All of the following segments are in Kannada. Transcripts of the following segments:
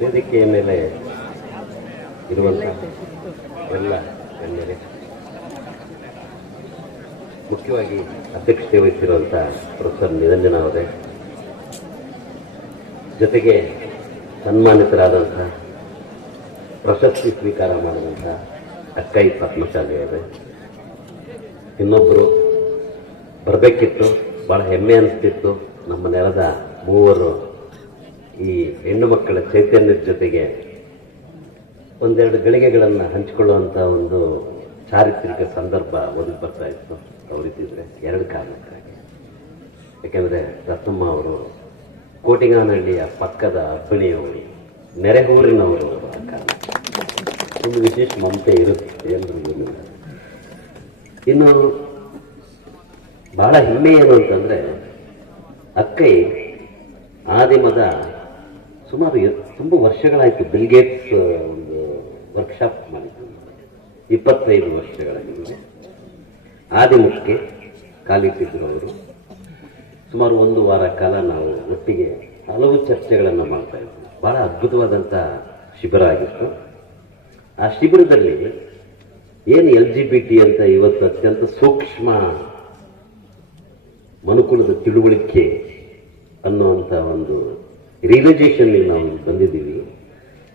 ವೇದಿಕೆಯ ಮೇಲೆ ಇರುವಂತಹ ಎಲ್ಲ ಗಣ್ಯರೇ, ಮುಖ್ಯವಾಗಿ ಅಧ್ಯಕ್ಷತೆ ವಹಿಸಿರುವಂಥ ಪ್ರೊಫೆಸರ್ ನಿರಂಜನ ಅವರೇ, ಜೊತೆಗೆ ಸನ್ಮಾನಿತರಾದಂಥ ಪ್ರಶಸ್ತಿ ಸ್ವೀಕಾರ ಮಾಡಿದಂಥ ಅಕ್ಕೈ ಪದ್ಮಶಾಲಿ ಅವರೇ ಇನ್ನೊಬ್ಬರು ಬರಬೇಕಿತ್ತು ಭಾಳ ಹೆಮ್ಮೆ ಅನಿಸ್ತಿತ್ತು ನಮ್ಮ ನೆಲದ ಮೂವರು ಈ ಹೆಣ್ಣು ಮಕ್ಕಳ ಚೈತನ್ಯದ ಜೊತೆಗೆ ಒಂದೆರಡು ಗಳಿಗೆಗಳನ್ನು ಹಂಚಿಕೊಳ್ಳುವಂಥ ಒಂದು ಚಾರಿತ್ರಿಕ ಸಂದರ್ಭ ಒದಗಿ ಬರ್ತಾ ಇತ್ತು. ಅವರಿದ್ದಿದ್ರೆ ಎರಡು ಕಾರಣಕ್ಕಾಗಿ. ಯಾಕೆಂದರೆ ರತ್ನಮ್ಮ ಅವರು ಕೋಟಿಗಾನಹಳ್ಳಿಯ ಪಕ್ಕದ ಅಬ್ಬಣಿಯವರು ಕಾರಣ. ಒಂದು ವಿಶೇಷ ಮಮತೆ ಇರುತ್ತೆ ಎಲ್ರಿಗೂ. ಇನ್ನು ಬಹಳ ಹೆಮ್ಮೆ ಏನು ಅಂತಂದರೆ ಅಕ್ಕೈ ಆದಿಮದ ಸುಮಾರು ತುಂಬ ವರ್ಷಗಳಾಯಿತು ಬಿಲ್ಗೇಟ್ಸ್ ಒಂದು ವರ್ಕ್ಶಾಪ್ ಮಾಡಿದ್ದು. ಇಪ್ಪತ್ತೈದು ವರ್ಷಗಳ ಹಿಂದೆ ಆದಿಮುಖಕ್ಕೆ ಕಾಲಿಟ್ಟಿದ್ರು ಅವರು ಸುಮಾರು ಒಂದು ವಾರ ಕಾಲ ನಾವು ಒಟ್ಟಿಗೆ ಹಲವು ಚರ್ಚೆಗಳನ್ನು ಮಾಡ್ತಾ ಇದ್ವಿ. ಬಹಳ ಅದ್ಭುತವಾದಂಥ ಶಿಬಿರ ಆಗಿತ್ತು. ಆ ಶಿಬಿರದಲ್ಲಿ ಏನು ಎಲ್ ಜಿ ಬಿ ಟಿ ಅಂತ ಇವತ್ತು ಅತ್ಯಂತ ಸೂಕ್ಷ್ಮ ಮನುಕುಲದ ತಿಳುವಳಿಕೆ ಅನ್ನುವಂಥ ಒಂದು ರಿಯಲೈಸೇಷನ್ ನಾವು ಬಂದಿದ್ದೀವಿ.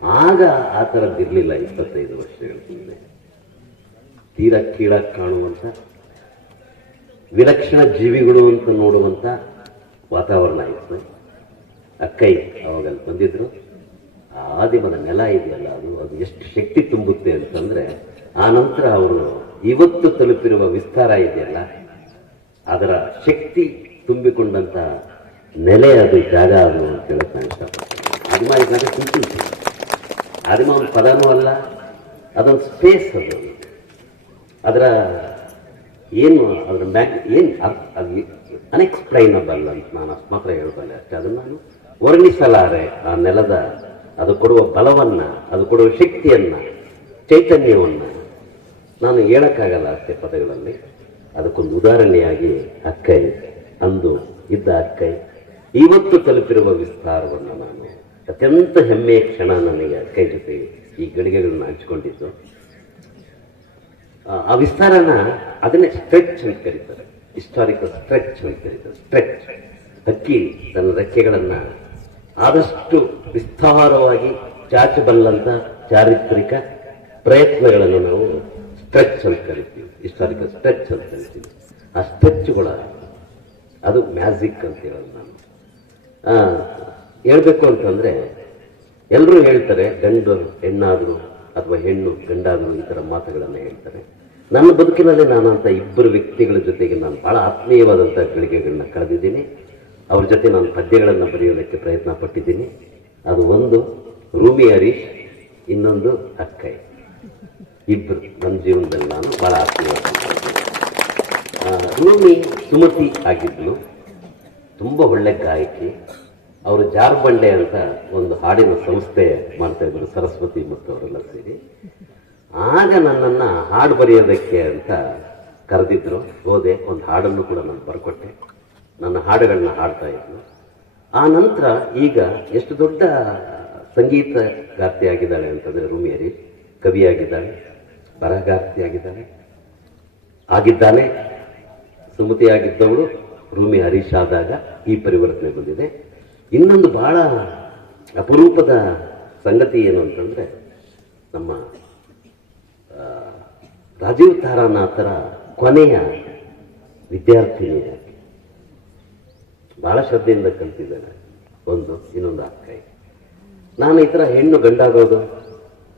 ಆಗ ಆ ಥರದ್ದಿರಲಿಲ್ಲ ಇಪ್ಪತ್ತೈದು ವರ್ಷಗಳ ಹಿಂದೆ. ತೀರ ಕೀಳಾಗಿ ಕಾಣುವಂಥ ವಿಲಕ್ಷಣ ಜೀವಿಗಳು ಅಂತ ನೋಡುವಂಥ ವಾತಾವರಣ ಇತ್ತು. ಅಕ್ಕೈ ಅವಾಗ ಅಲ್ಲಿ ಬಂದಿದ್ರು. ಆ ನೆಲ ಇದೆಯಲ್ಲ ಅದು ಅದು ಎಷ್ಟು ಶಕ್ತಿ ತುಂಬುತ್ತೆ ಅಂತಂದರೆ, ಆ ನಂತರ ಅವರು ಇವತ್ತು ತಲುಪಿರುವ ವಿಸ್ತಾರ ಇದೆಯಲ್ಲ, ಅದರ ಶಕ್ತಿ ತುಂಬಿಕೊಂಡಂತ ನೆಲೆ ಅದು ಜಾಗ ಅದು ಅಂತ ಇಷ್ಟಪಡ್ತೀನಿ ಆದಿಮ ಇದ್ದಾಗ ಸಿಂಪಲ್ ಆದಿಮ ಒಂದು ಪದನೂ ಅಲ್ಲ, ಅದೊಂದು ಸ್ಪೇಸ್ ಅದು. ಅದರ ಏನು, ಅದರ ಮ್ಯಾಗ್, ಏನು ಅದು ಅನ್ಎಕ್ಸ್ಪ್ಲೈನಬಲ್ ಅಂತ ನಾನು ಮಾತ್ರ ಹೇಳ್ಬಲ್ಲೆ ಅಷ್ಟೇ. ಅದನ್ನು ನಾನು ವರ್ಣಿಸಲಾರೆ ಆ ನೆಲದ, ಅದು ಕೊಡುವ ಬಲವನ್ನು, ಅದು ಕೊಡುವ ಶಕ್ತಿಯನ್ನು, ಚೈತನ್ಯವನ್ನು ನಾನು ಹೇಳೋಕ್ಕಾಗಲ್ಲ ಅಷ್ಟೇ ಪದಗಳಲ್ಲಿ. ಅದಕ್ಕೊಂದು ಉದಾಹರಣೆಯಾಗಿ ಅಕ್ಕೈ, ಅಂದು ಇದ್ದ ಅಕ್ಕೈ. ಇವತ್ತು ತಲುಪಿರುವ ವಿಸ್ತಾರವನ್ನು ನಾನು ಅತ್ಯಂತ ಹೆಮ್ಮೆಯ ಕ್ಷಣ ನನಗೆ ಕೈ ಜೊತೆ ಈ ಗಳಿಗೆಗಳನ್ನ ಹಂಚಿಕೊಂಡಿದ್ದು. ಆ- ವಿಸ್ತಾರನ ಅದನ್ನೇ ಸ್ಟ್ರೆಚ್ ಅಂತ ಕರೀತಾರೆ. ಹಿಸ್ಟಾರಿಕಲ್ ಸ್ಟ್ರೆಚ್ ಅಂತ ಕರೀತಾರೆ. ಸ್ಟ್ರೆಚ್ ಹಕ್ಕಿ ತನ್ನ ರೆಕ್ಕೆಗಳನ್ನು ಆದಷ್ಟು ವಿಸ್ತಾರವಾಗಿ ಚಾಚಬಲ್ಲಂಥ ಚಾರಿತ್ರಿಕ ಪ್ರಯತ್ನಗಳನ್ನು ನಾವು ಸ್ಟ್ರೆಚ್ ಅಂತ ಕರಿತೀವಿ. ಹಿಸ್ಟಾರಿಕಲ್ ಸ್ಟ್ರೆಚ್ ಅಂತ ಕರಿತೀವಿ. ಆ ಸ್ಟ್ರೆಚ್ಗಳ ಅದು ಮ್ಯಾಜಿಕ್ ಅಂತ ಹೇಳೋದು ನಾನು. ಹೇಳ್ಬೇಕು ಅಂತಂದ್ರೆ ಎಲ್ಲರೂ ಹೇಳ್ತಾರೆ, ಗಂಡು ಹೆಣ್ಣಾದ್ರು ಅಥವಾ ಹೆಣ್ಣು ಗಂಡಾದ್ರು ಈ ಥರ ಮಾತುಗಳನ್ನು ಹೇಳ್ತಾರೆ. ನನ್ನ ಬದುಕಿನಲ್ಲಿ ಅಂತ ಇಬ್ಬರು ವ್ಯಕ್ತಿಗಳ ಜೊತೆಗೆ ನಾನು ಬಹಳ ಆತ್ಮೀಯವಾದಂಥ ಗಳಿಗೆಗಳನ್ನ ಕಳೆದಿದ್ದೀನಿ. ಅವ್ರ ಜೊತೆ ನಾನು ಪದ್ಯಗಳನ್ನು ಬರೆಯೋದಕ್ಕೆ ಪ್ರಯತ್ನ ಪಟ್ಟಿದ್ದೀನಿ. ಅದು ಒಂದು, ರೂಮಿ ಹರೀಶ್, ಇನ್ನೊಂದು ಅಕ್ಕೈ ಇಬ್ಬರು ನನ್ನ ಜೀವನದಲ್ಲಿ ನಾನು ಬಹಳ ಆತ್ಮೀಯವಾದ ರೂಮಿ ಸುಮತಿ ಆಗಿದ್ಲು. ತುಂಬ ಒಳ್ಳೆ ಗಾಯಕಿ. ಅವರು ಜಾರ್ಬಂಡೆ ಅಂತ ಒಂದು ಹಾಡಿನ ಸಂಸ್ಥೆ ಮಾಡ್ತಾ ಇದ್ರು, ಸರಸ್ವತಿ ಮತ್ತು ಅವರೆಲ್ಲ ಸೇರಿ. ಆಗ ನನ್ನನ್ನು ಹಾಡು ಬರೆಯೋದಕ್ಕೆ ಅಂತ ಕರೆದಿದ್ರು. ಹೋದೆ, ಒಂದು ಹಾಡನ್ನು ಕೂಡ ನಾನು ಬರ್ಕೊಟ್ಟೆ. ನನ್ನ ಹಾಡುಗಳನ್ನ ಹಾಡ್ತಾ ಇದ್ನು ಆ ನಂತರ ಈಗ ಎಷ್ಟು ದೊಡ್ಡ ಸಂಗೀತಗಾರ್ತಿ ಆಗಿದ್ದಾಳೆ ಅಂತಂದರೆ ರೂಮಿಯರಿ. ಕವಿಯಾಗಿದ್ದಾಳೆ ಬರಹಗಾರ್ತಿಯಾಗಿದ್ದಾಳೆ ಆಗಿದ್ದಾನೆ, ಸುಮತಿಯಾಗಿದ್ದವಳು ರೂಮಿ ಹರೀಶ್ ಆದಾಗ ಈ ಪರಿವರ್ತನೆ ಬಂದಿದೆ. ಇನ್ನೊಂದು ಬಹಳ ಅಪರೂಪದ ಸಂಗತಿ ಏನು ಅಂತಂದರೆ, ನಮ್ಮ ರಾಜೀವ್ ತಾರಾನಾಥರ ಕೊನೆಯ ವಿದ್ಯಾರ್ಥಿನಿ ಆಕೆ. ಬಹಳ ಶ್ರದ್ಧೆಯಿಂದ ಕಲ್ತಿದ್ದೇನೆ. ಒಂದು, ಇನ್ನೊಂದು ಅಕ್ಕೈ ನಾನು ಈ ಥರ ಹೆಣ್ಣು ಗಂಡಾಗೋದು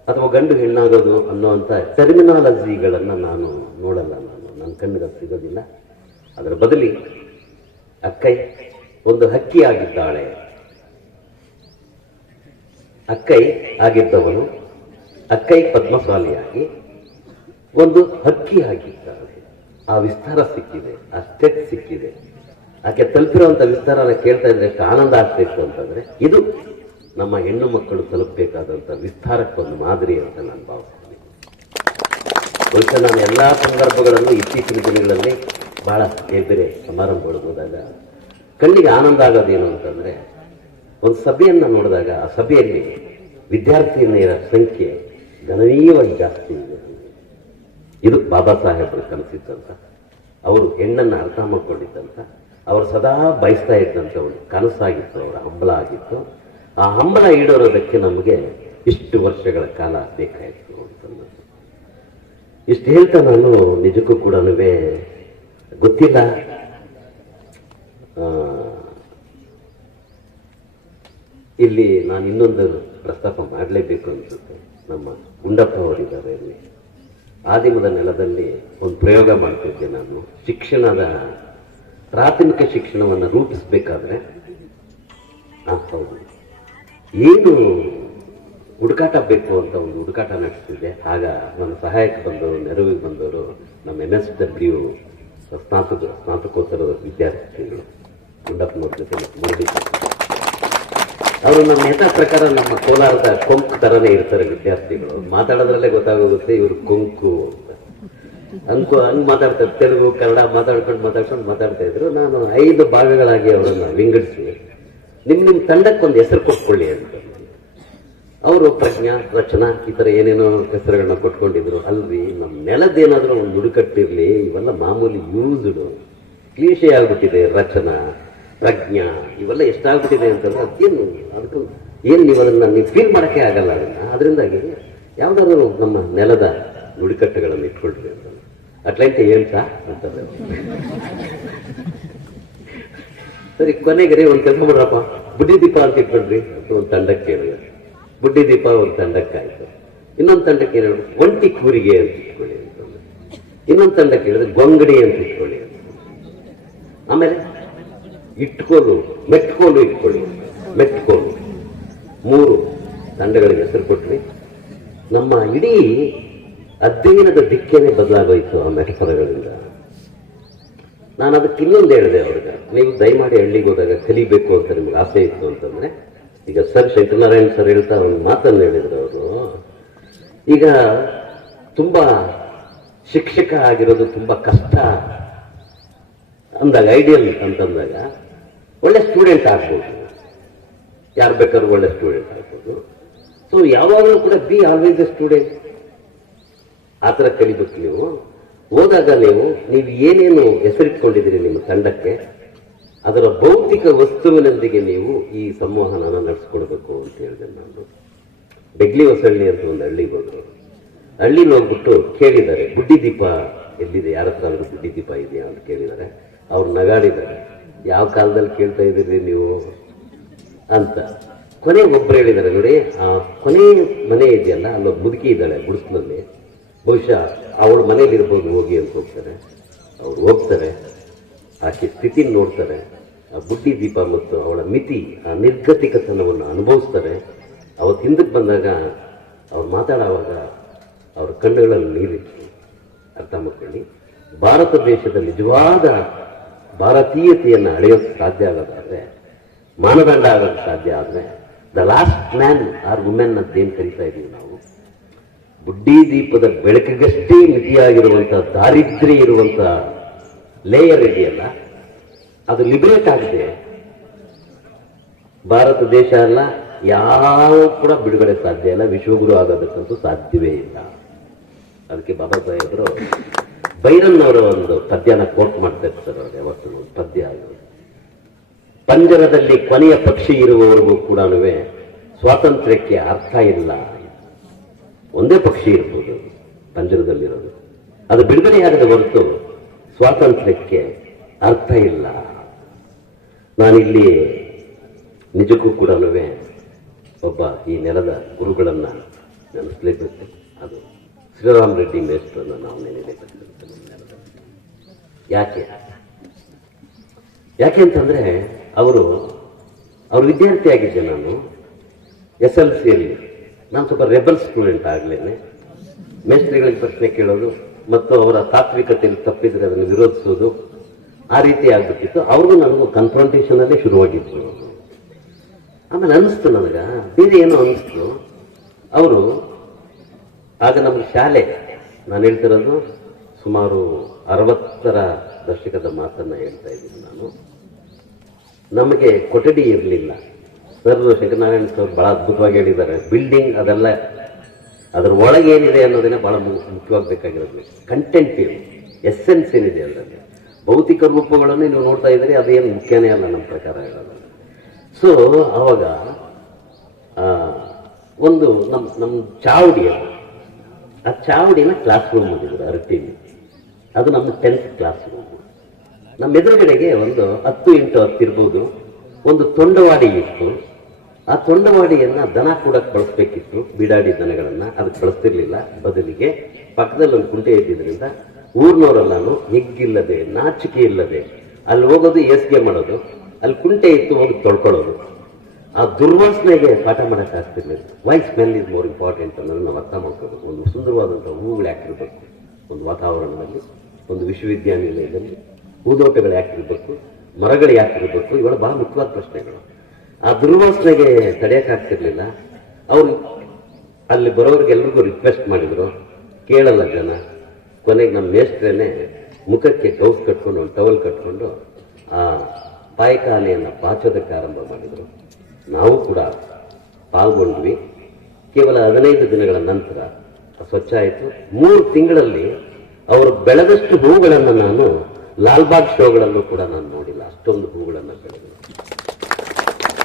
ಅಥವಾ ಗಂಡು ಹೆಣ್ಣಾಗೋದು ಅನ್ನೋವಂಥ ಟರ್ಮಿನಾಲಜಿಗಳನ್ನು ನಾನು ನೋಡಲ್ಲ ನಾನು. ನನ್ನ ಕಣ್ಣಿಗೆ ಸಿಗೋದಿಲ್ಲ. ಅದರ ಬದಲಿ ಅಕ್ಕೈ ಒಂದು ಹಕ್ಕಿ ಆಗಿದ್ದಾಳೆ ಅಕ್ಕೈ ಆಗಿದ್ದವನು ಅಕ್ಕೈ ಪದ್ಮಶಾಲಿಯಾಗಿ, ಒಂದು ಹಕ್ಕಿ ಆಗಿದ್ದಾಳೆ ಆ ವಿಸ್ತಾರ ಸಿಕ್ಕಿದೆ, ಆ ಸ್ಟೆಪ್ ಸಿಕ್ಕಿದೆ. ಆಕೆ ತಲುಪಿರುವಂತ ವಿಸ್ತಾರನ ಕೇಳ್ತಾ ಇದ್ರೆ ಆನಂದ ಆಗ್ತಿತ್ತು ಅಂತಂದ್ರೆ, ಇದು ನಮ್ಮ ಹೆಣ್ಣು ಮಕ್ಕಳು ತಲುಪಬೇಕಾದಂತ ವಿಸ್ತಾರಕ್ಕೊಂದು ಮಾದರಿ ಅಂತ ನಾನು ಭಾವಿಸ್ತೀನಿ. ಬಹುಶಃ ನಾನು ಎಲ್ಲಾ ಸಂದರ್ಭಗಳಲ್ಲೂ ಇತ್ತೀಚಿನ ದಿನಗಳಲ್ಲಿ ಬಹಳ ಬೇರೆ ಬೇರೆ ಸಮಾರಂಭಗಳು ಹೋದಾಗ ಕಣ್ಣಿಗೆ ಆನಂದ ಆಗೋದೇನು ಅಂತಂದರೆ, ಒಂದು ಸಭೆಯನ್ನು ನೋಡಿದಾಗ ಆ ಸಭೆಯಲ್ಲಿ ವಿದ್ಯಾರ್ಥಿನಿಯರ ಸಂಖ್ಯೆ ಗಣನೀಯವಾಗಿ ಜಾಸ್ತಿ ಇದೆ. ಇದು ಬಾಬಾ ಸಾಹೇಬರು ಕನಸಿದ್ದಂತ ಅವರು ಹೆಣ್ಣನ್ನು ಅರ್ಥ ಮಾಡಿಕೊಂಡಿದ್ದಂತ, ಅವರು ಸದಾ ಬಯಸ್ತಾ ಇದ್ದಂಥ ಒಂದು ಕನಸಾಗಿತ್ತು, ಅವರ ಹಂಬಲ ಆಗಿತ್ತು. ಆ ಹಂಬಲ ಈಡೇರೋದಕ್ಕೆ ನಮಗೆ ಇಷ್ಟು ವರ್ಷಗಳ ಕಾಲ ಬೇಕಾಯಿತು ಅಂತ ಇಷ್ಟು ಹೇಳ್ತಾ ನಾನು ನಿಜಕ್ಕೂ ಕೂಡ ಗೊತ್ತಿಲ್ಲ. ಇಲ್ಲಿ ನಾನು ಇನ್ನೊಂದು ಪ್ರಸ್ತಾಪ ಮಾಡಲೇಬೇಕು ಅನ್ಸುತ್ತೆ. ನಮ್ಮ ಗುಂಡಪ್ಪ ಅವರಿದ್ದಾರೆ ಇಲ್ಲಿ. ಆದಿಮದ ನೆಲದಲ್ಲಿ ಒಂದು ಪ್ರಯೋಗ ಮಾಡ್ತಿದ್ದೆ ನಾನು. ಶಿಕ್ಷಣದ, ಪ್ರಾಥಮಿಕ ಶಿಕ್ಷಣವನ್ನು ರೂಪಿಸಬೇಕಾದ್ರೆ ಹೌದು. ಏನು ಹುಡುಕಾಟ ಬೇಕು ಅಂತ ಒಂದು ಹುಡುಕಾಟ ನಡೆಸ್ತಿದ್ದೆ. ಆಗ ನನ್ನ ಸಹಾಯಕ್ಕೆ ಬಂದವರು, ನೆರವಿಗೆ ಬಂದವರು ನಮ್ಮ ಎನ್ ಎಸ್ ಡಬ್ಲ್ಯೂ ಸ್ನಾತಕ ಸ್ನಾತಕೋತ್ತರ ವಿದ್ಯಾರ್ಥಿಗಳು ಗುಂಡಪ್ಪನವ್ರ ಜೊತೆ ಅವರು ನಮ್ಮ ಯಥಾ ಪ್ರಕಾರ ನಮ್ಮ ಕೋಲಾರದ ಕೊಂಕು ಥರನೇ ಇರ್ತಾರೆ ವಿದ್ಯಾರ್ಥಿಗಳು. ಮಾತಾಡೋದ್ರಲ್ಲೇ ಗೊತ್ತಾಗೋಗುತ್ತೆ ಇವರು ಕೊಂಕು ಅಂತ. ಅನ್ಕೋ ಹಂಗ್ ಮಾತಾಡ್ತಾರೆ. ತೆಲುಗು, ಕನ್ನಡ ಮಾತಾಡ್ಕೊಂಡು ಮಾತಾಡ್ಕೊಂಡು ಮಾತಾಡ್ತಾ ಇದ್ರು. ನಾನು ಐದು ಭಾಗಗಳಾಗಿ ಅವರನ್ನು ವಿಂಗಡಿಸಿ ನಿಮ್ಮ ನಿಮ್ಮ ತಂಡಕ್ಕೊಂದು ಹೆಸರು ಕೊಟ್ಕೊಳ್ಳಿ ಅಂತ. ಅವರು ಪ್ರಜ್ಞಾ ರಚನಾ ಈ ಥರ ಏನೇನೋ ಹೆಸರುಗಳನ್ನ ಕೊಟ್ಕೊಂಡಿದ್ರು. ಅಲ್ರಿ ನಮ್ಮ ನೆಲದ್ದೇನಾದ್ರೂ ಒಂದು ನುಡುಕಟ್ಟಿರ್ಲಿ, ಇವೆಲ್ಲ ಮಾಮೂಲಿ ಯೂಸ್ಡು ಕ್ಲೀಶೆ ಆಗ್ಬಿಟ್ಟಿದೆ, ರಚನಾ, ಪ್ರಜ್ಞಾ, ಇವೆಲ್ಲ ಎಷ್ಟಾಗ್ಬಿಟ್ಟಿದೆ ಅಂತಂದ್ರೆ ಅದೇನು, ಅದಕ್ಕೂ ಏನು ನೀವು ಅದನ್ನ ನೀವು ಫೀಲ್ ಮಾಡಕ್ಕೆ ಆಗಲ್ಲ ಅದನ್ನ. ಅದರಿಂದಾಗಿ ಯಾವ್ದಾದ್ರು ನಮ್ಮ ನೆಲದ ನುಡಿಕಟ್ಟುಗಳನ್ನು ಇಟ್ಕೊಳ್ರಿ ಅಂತ. ಅಟ್ಲಂಟ ಹೇಳ್ತಾ ಅಂತಂದ್ರೆ ಸರಿ ಕೊನೆಗೆ ಒಂದು ಕೆಲಸ ಮಾಡ್ರಪ್ಪ. ಬುದ್ಧಿ ದೀಪ ಅಂತ ಇಟ್ಕೊಳ್ರಿ ಒಂದು ತಂಡಕ್ಕೆ ಹೇಳಿದೆ ಬುಡ್ಡಿ ದೀಪ ಒಂದು ತಂಡಕ್ಕೆ ಆಯ್ತು ಇನ್ನೊಂದು ತಂಡಕ್ಕೆ ಏನು ಒಂಟಿ ಕೂರಿಗೆ ಅಂತ ಇಟ್ಕೊಳ್ಳಿ ಇನ್ನೊಂದು ತಂಡಕ್ಕೆ ಹೇಳಿದ್ರೆ ಗೊಂಗಡಿ ಅಂತ ಇಟ್ಕೊಳ್ಳಿ ಆಮೇಲೆ ಇಟ್ಕೊಂಡು, ಮೆಟ್ಕೊಂಡು ಇಟ್ಕೊಳ್ಳಿ. ಮೆಟ್ಕೊಂಡು. ಮೂರು ತಂಡಗಳಿಗೆ ಹೆಸರು ಕೊಟ್ವಿ. ನಮ್ಮ ಇಡೀ ಅಧ್ಯಯನದ ದಿಕ್ಕೇನೆ ಬದಲಾಗೋಯ್ತು ಆ ಮೆಟಫರಗಳಿಂದ. ನಾನು ಅದಕ್ಕೆ ಇನ್ನೊಂದು ಹೇಳಿದೆ ಅವ್ರಿಗೆ. ನೀವು ದಯಮಾಡಿ ಹಳ್ಳಿಗೆ ಹೋದಾಗ ಕಲಿಬೇಕು ಅಂತ ನಿಮ್ಗೆ ಆಸೆ ಇತ್ತು ಅಂತಂದ್ರೆ ಈಗ ಸರ್ ಶಂಕರನಾರಾಯಣ್ ಸರ್ ಹೇಳ್ತಾ ಒಂದು ಮಾತನ್ನು ಹೇಳಿದ್ರು ಅವರು. ಈಗ ತುಂಬ ಶಿಕ್ಷಕ ಆಗಿರೋದು ತುಂಬ ಕಷ್ಟ ಅಂದಾಗ ಐಡಿಯಲ್ ಅಂತಂದಾಗ ಒಳ್ಳೆ ಸ್ಟೂಡೆಂಟ್ ಆಗ್ಬೋದು. ಯಾರು ಬೇಕಾದ್ರೂ ಒಳ್ಳೆ ಸ್ಟೂಡೆಂಟ್ ಆಗ್ಬೋದು. ಸೊ ಯಾವಾಗಲೂ ಕೂಡ ಬಿ ಆಲ್ವೇಸ್ ಎ ಸ್ಟೂಡೆಂಟ್ ಆ ಥರ ಕಲಿಬೇಕು ನೀವು. ಹೋದಾಗ ನೀವು ನೀವು ಏನೇನು ಹೆಸರಿಟ್ಕೊಂಡಿದ್ದೀರಿ ನಿಮ್ಮ ತಂಡಕ್ಕೆ? ಅದರ ಭೌತಿಕ ವಸ್ತುವಿನೊಂದಿಗೆ ನೀವು ಈ ಸಂವಹನನ ನಡೆಸ್ಕೊಡ್ಬೇಕು ಅಂತ ಹೇಳಿದೆ ನಾನು. ಬೆಗ್ಲಿ ಹೊಸಳ್ಳಿ ಅಂತ ಒಂದು ಹಳ್ಳಿಗೆ ಹೋದ್ರು ಹಳ್ಳಿ ಹೋಗ್ಬಿಟ್ಟು ಕೇಳಿದ್ದಾರೆ ಬುಡ್ಡಿ ದೀಪ ಎಲ್ಲಿದೆ? ಯಾರ ಹತ್ರ ಆದ್ರೂ ಬುಡ್ಡಿ ದೀಪ ಇದೆಯಾ? ಅಂತ ಕೇಳಿದ್ದಾರೆ. ಅವ್ರು ನಗಾಡಿದ್ದಾರೆ, ಯಾವ ಕಾಲದಲ್ಲಿ ಕೇಳ್ತಾ ಇದ್ದೀರಿ ನೀವು? ಅಂತ. ಕೊನೆ ಒಬ್ಬರು ಹೇಳಿದ್ದಾರೆ, ನೋಡಿ, ಆ ಕೊನೆ ಮನೆ ಇದೆಯಲ್ಲ ಅಲ್ಲ ಮುದುಕಿ ಇದ್ದಾಳೆ ಗುಡಿಸ್ನಲ್ಲಿ ಬಹುಶಃ ಅವಳ ಮನೇಲಿರ್ಬೋದು ಹೋಗಿ ಅಂತ ಹೋಗ್ತಾರೆ. ಅವ್ರು ಹೋಗ್ತಾರೆ, ಆಕೆ ಸ್ಥಿತಿ ನೋಡ್ತಾರೆ. ಬುಡ್ಡಿ ದೀಪ ಮತ್ತು ಅವಳ ಮಿತಿ, ಆ ನಿರ್ಗತಿಕತನವನ್ನು ಅನುಭವಿಸ್ತಾರೆ. ಅವತ್ತು ಹಿಂದಕ್ಕೆ ಬಂದಾಗ ಅವ್ರು ಮಾತಾಡುವಾಗ ಅವ್ರ ಕಣ್ಣುಗಳಲ್ಲಿ ನೀರಿತ್ತು. ಅರ್ಥ ಮಾಡ್ಕೊಳ್ಳಿ. ಭಾರತ ದೇಶದ ನಿಜವಾದ ಭಾರತೀಯತೆಯನ್ನು ಅಳೆಯೋಕ್ಕೆ ಸಾಧ್ಯ ಆಗೋದಾದರೆ, ಮಾನದಂಡ ಆಗೋಕ್ಕೆ ಸಾಧ್ಯ ಆದರೆ, the last man or women ಅಂತ ಏನು ಕರಿತಾ ಇದ್ದೀವಿ ನಾವು? ಬುಡ್ಡಿ ದೀಪದ ಬೆಳಕಿಗಷ್ಟೇ ಮಿತಿಯಾಗಿರುವಂಥ ದಾರಿದ್ರ್ಯ ಇರುವಂಥ ಲೇಯರ್ ಇದೆಯಲ್ಲ ಅದು ಲಿಬರೇಟ್ ಆಗಿದೆ. ಭಾರತ ದೇಶ ಅಲ್ಲ ಯಾವ ಕೂಡ ಬಿಡುಗಡೆ ಸಾಧ್ಯ ಇಲ್ಲ, ವಿಶ್ವಗುರು ಆಗೋದಕ್ಕಂತೂ ಸಾಧ್ಯವೇ ಇಲ್ಲ. ಅದಕ್ಕೆ ಬಾಬಾ ಸಾಹೇಬರು ಬೈರನ್ ಅವರ ಒಂದು ಪದ್ಯನ ಕೋಟ್ ಮಾಡ್ತಾ ಇರ್ತಾರೆ ಅವ್ರು, ಯಾವತ್ತೂ ಪದ್ಯ ಪಂಜರದಲ್ಲಿ ಕೊನೆಯ ಪಕ್ಷಿ ಇರುವವರೆಗೂ ಕೂಡ ಸ್ವಾತಂತ್ರ್ಯಕ್ಕೆ ಅರ್ಥ ಇಲ್ಲ. ಒಂದೇ ಪಕ್ಷಿ ಇರ್ಬೋದು, ಪಂಜರದಲ್ಲಿರೋದು. ಅದು ಬಿಡುಗಡೆಯಾಗದ ಹೊರತು ಸ್ವಾತಂತ್ರ್ಯಕ್ಕೆ ಅರ್ಥ ಇಲ್ಲ. ನಾನಿಲ್ಲಿ ನಿಜಕ್ಕೂ ಕೂಡ ಒಬ್ಬ ಈ ನೆಲದ ಗುರುಗಳನ್ನು ನೆನೆಸಲೇಬೇಕು. ಅದು ಶ್ರೀರಾಮ್ ರೆಡ್ಡಿ ಮೇಸ್ಟ್ರನ್ನು ನಾವು ನೆನೆಯಲೇಬೇಕು ಯಾಕೆ? ಯಾಕೆ ಅಂತಂದ್ರೆ ಅವರು, ಅವ್ರ ವಿದ್ಯಾರ್ಥಿ ಆಗಿದ್ದೆ ನಾನು ಎಸ್ ಎಲ್ ಸಿಯಲ್ಲಿ. ನಾನು ಸ್ವಲ್ಪ ರೆಬಲ್ ಸ್ಟೂಡೆಂಟ್ ಆಗ್ಲೇನೆ. ಮೇಸ್ತ್ರಿಗಳಿಗೆ ಪ್ರಶ್ನೆ ಕೇಳೋದು, ಮತ್ತು ಅವರ ತಾತ್ವಿಕತೆಯಲ್ಲಿ ತಪ್ಪಿದರೆ ಅದನ್ನು ವಿರೋಧಿಸೋದು. ಆ ರೀತಿ ಆಗ್ಬಿಟ್ಟಿತ್ತು. ಅವ್ರಿಗೂ ನನಗೂ ಕನ್ಫ್ರಂಟೇಷನ್ ಅಲ್ಲೇ ಶುರುವಾಗಿತ್ತು. ಆಮೇಲೆ ಅನಿಸ್ತು ನನಗ, ಬೇರೆ ಏನೋ ಅನಿಸ್ತು. ಅವರು, ಆಗ ನಮ್ಮ ಶಾಲೆ, ನಾನು ಹೇಳ್ತಿರೋದು ಸುಮಾರು ಅರವತ್ತರ ದಶಕದ ಮಾತನ್ನು ಹೇಳ್ತಾ ಇದ್ದೀನಿ ನಾನು. ನಮಗೆ ಕೊಠಡಿ ಇರಲಿಲ್ಲ. ಸರ್ ಶಂಕರನಾರಾಯಣ ಸರ್ ಭಾಳ ಅದ್ಭುತವಾಗಿ ಹೇಳಿದ್ದಾರೆ. ಬಿಲ್ಡಿಂಗ್ ಅದೆಲ್ಲ ಅದರ ಒಳಗೆ ಏನಿದೆ ಅನ್ನೋದನ್ನೇ ಬಹಳ ಮು- ಮುಖ್ಯವಾಗಿ ಬೇಕಾಗಿರೋದು ಕಂಟೆಂಟ್ ಏನು ಎಸ್ಸೆನ್ಸ್ ಏನಿದೆ ಅದರಲ್ಲಿ. ಭೌತಿಕ ರೂಪಗಳನ್ನು ನೀವು ನೋಡ್ತಾ ಇದ್ದೀರಿ ಅದೇನು ಮುಖ್ಯನೇ ಅಲ್ಲ ನಮ್ಮ ಪ್ರಕಾರ ಹೇಳೋದು. ಸೊ ಆವಾಗ ಒಂದು ನಮ್ಮ ನಮ್ಮ ಚಾವಡಿ ಅದು ಆ ಚಾವಡಿನ ಕ್ಲಾಸ್ ರೂಮ್ ಮುಗಿದ್ರು ಅರಟಿಲಿ ಅದು ನಮ್ಮ ಟೆಂತ್ ಕ್ಲಾಸ್ ರೂಮ್ ನಮ್ಮ ಎದುರುಗಡೆಗೆ ಒಂದು ಹತ್ತು ಇಂಟು ಹತ್ತಿರ್ಬೋದು ಒಂದು ತೊಂಡವಾಡಿ ಇತ್ತು. ಆ ತೊಂಡವಾಡಿಯನ್ನು ದನ ಕೂಡ ಕಳಿಸ್ಬೇಕಿತ್ತು, ಬೀಡಾಡಿ ದನಗಳನ್ನು. ಅದು ಕಳಿಸ್ತಿರ್ಲಿಲ್ಲ, ಬದಲಿಗೆ ಪಕ್ಕದಲ್ಲಿ ಒಂದು ಕುಂಟೆ ಇದ್ದಿದ್ರಿಂದ ಊರ್ನವರೆಲ್ಲಾನು ಹೆಗ್ಗಿಲ್ಲದೆ, ನಾಚಿಕೆ ಇಲ್ಲದೆ. ಅಲ್ಲಿ ಹೋಗೋದು ಏಸ್ಗೆ ಮಾಡೋದು, ಅಲ್ಲಿ ಕುಂಟೆ ಇತ್ತು ಹೋಗಿ ತೊಳ್ಕೊಳ್ಳೋದು. ಆ ದುರ್ವಾಸನೆಗೆ ಪಾಠ ಮಾಡೋಕೆ ಆಗ್ತಿರ್ಲಿಲ್ಲ. Why smell is more important ಅನ್ನೋದು ನಾವು ಅರ್ಥ ಮಾಡ್ಕೋಬೇಕು. ಒಂದು ಸುಂದರವಾದಂಥ ಹೂಗಳು ಯಾಕಿರಬೇಕು ಒಂದು ವಾತಾವರಣದಲ್ಲಿ, ಒಂದು ವಿಶ್ವವಿದ್ಯಾನಿಲಯದಲ್ಲಿ ಹೂದೋಟಗಳು ಯಾಕಿರಬೇಕು ಮರಗಳು ಯಾಕಿರಬೇಕು ಇವೆಲ್ಲ ಬಹಳ ಮುಖ್ಯವಾದ ಪ್ರಶ್ನೆಗಳು. ಆ ದುರ್ವಾಸನೆಗೆ ತಡೆಯೋಕ್ಕಾಗ್ತಿರ್ಲಿಲ್ಲ ಅವರು ಅಲ್ಲಿ ಬರೋರಿಗೆಲ್ರಿಗೂ ರಿಕ್ವೆಸ್ಟ್ ಮಾಡಿದರು. ಕೇಳಲ್ಲ ಜನ. ಕೊನೆಗೆ ನಮ್ಮ ಮೇಸ್ಟ್ರೇನೆ ಮುಖಕ್ಕೆ ಗೌಸ್ ಕಟ್ಕೊಂಡು ಒಂದು ಟವಲ್ ಕಟ್ಕೊಂಡು ಆ ಪಾಯಕಾಲೆಯನ್ನು ಪಾಚೋದಕ್ಕೆ ಆರಂಭ ಮಾಡಿದರು. ನಾವು ಕೂಡ ಪಾಲ್ಗೊಂಡ್ವಿ. ಕೇವಲ ಹದಿನೈದು ದಿನಗಳ ನಂತರ ಸ್ವಚ್ಛ ಆಯಿತು. ಮೂರು ತಿಂಗಳಲ್ಲಿ ಅವರು ಬೆಳೆದಷ್ಟು ಹೂಗಳನ್ನು ನಾನು ಲಾಲ್ಬಾಗ್ ಶೋಗಳಲ್ಲೂ ಕೂಡ ನಾನು ನೋಡಿಲ್ಲ. ಅಷ್ಟೊಂದು ಹೂಗಳನ್ನು ಬೆಳೆದರು.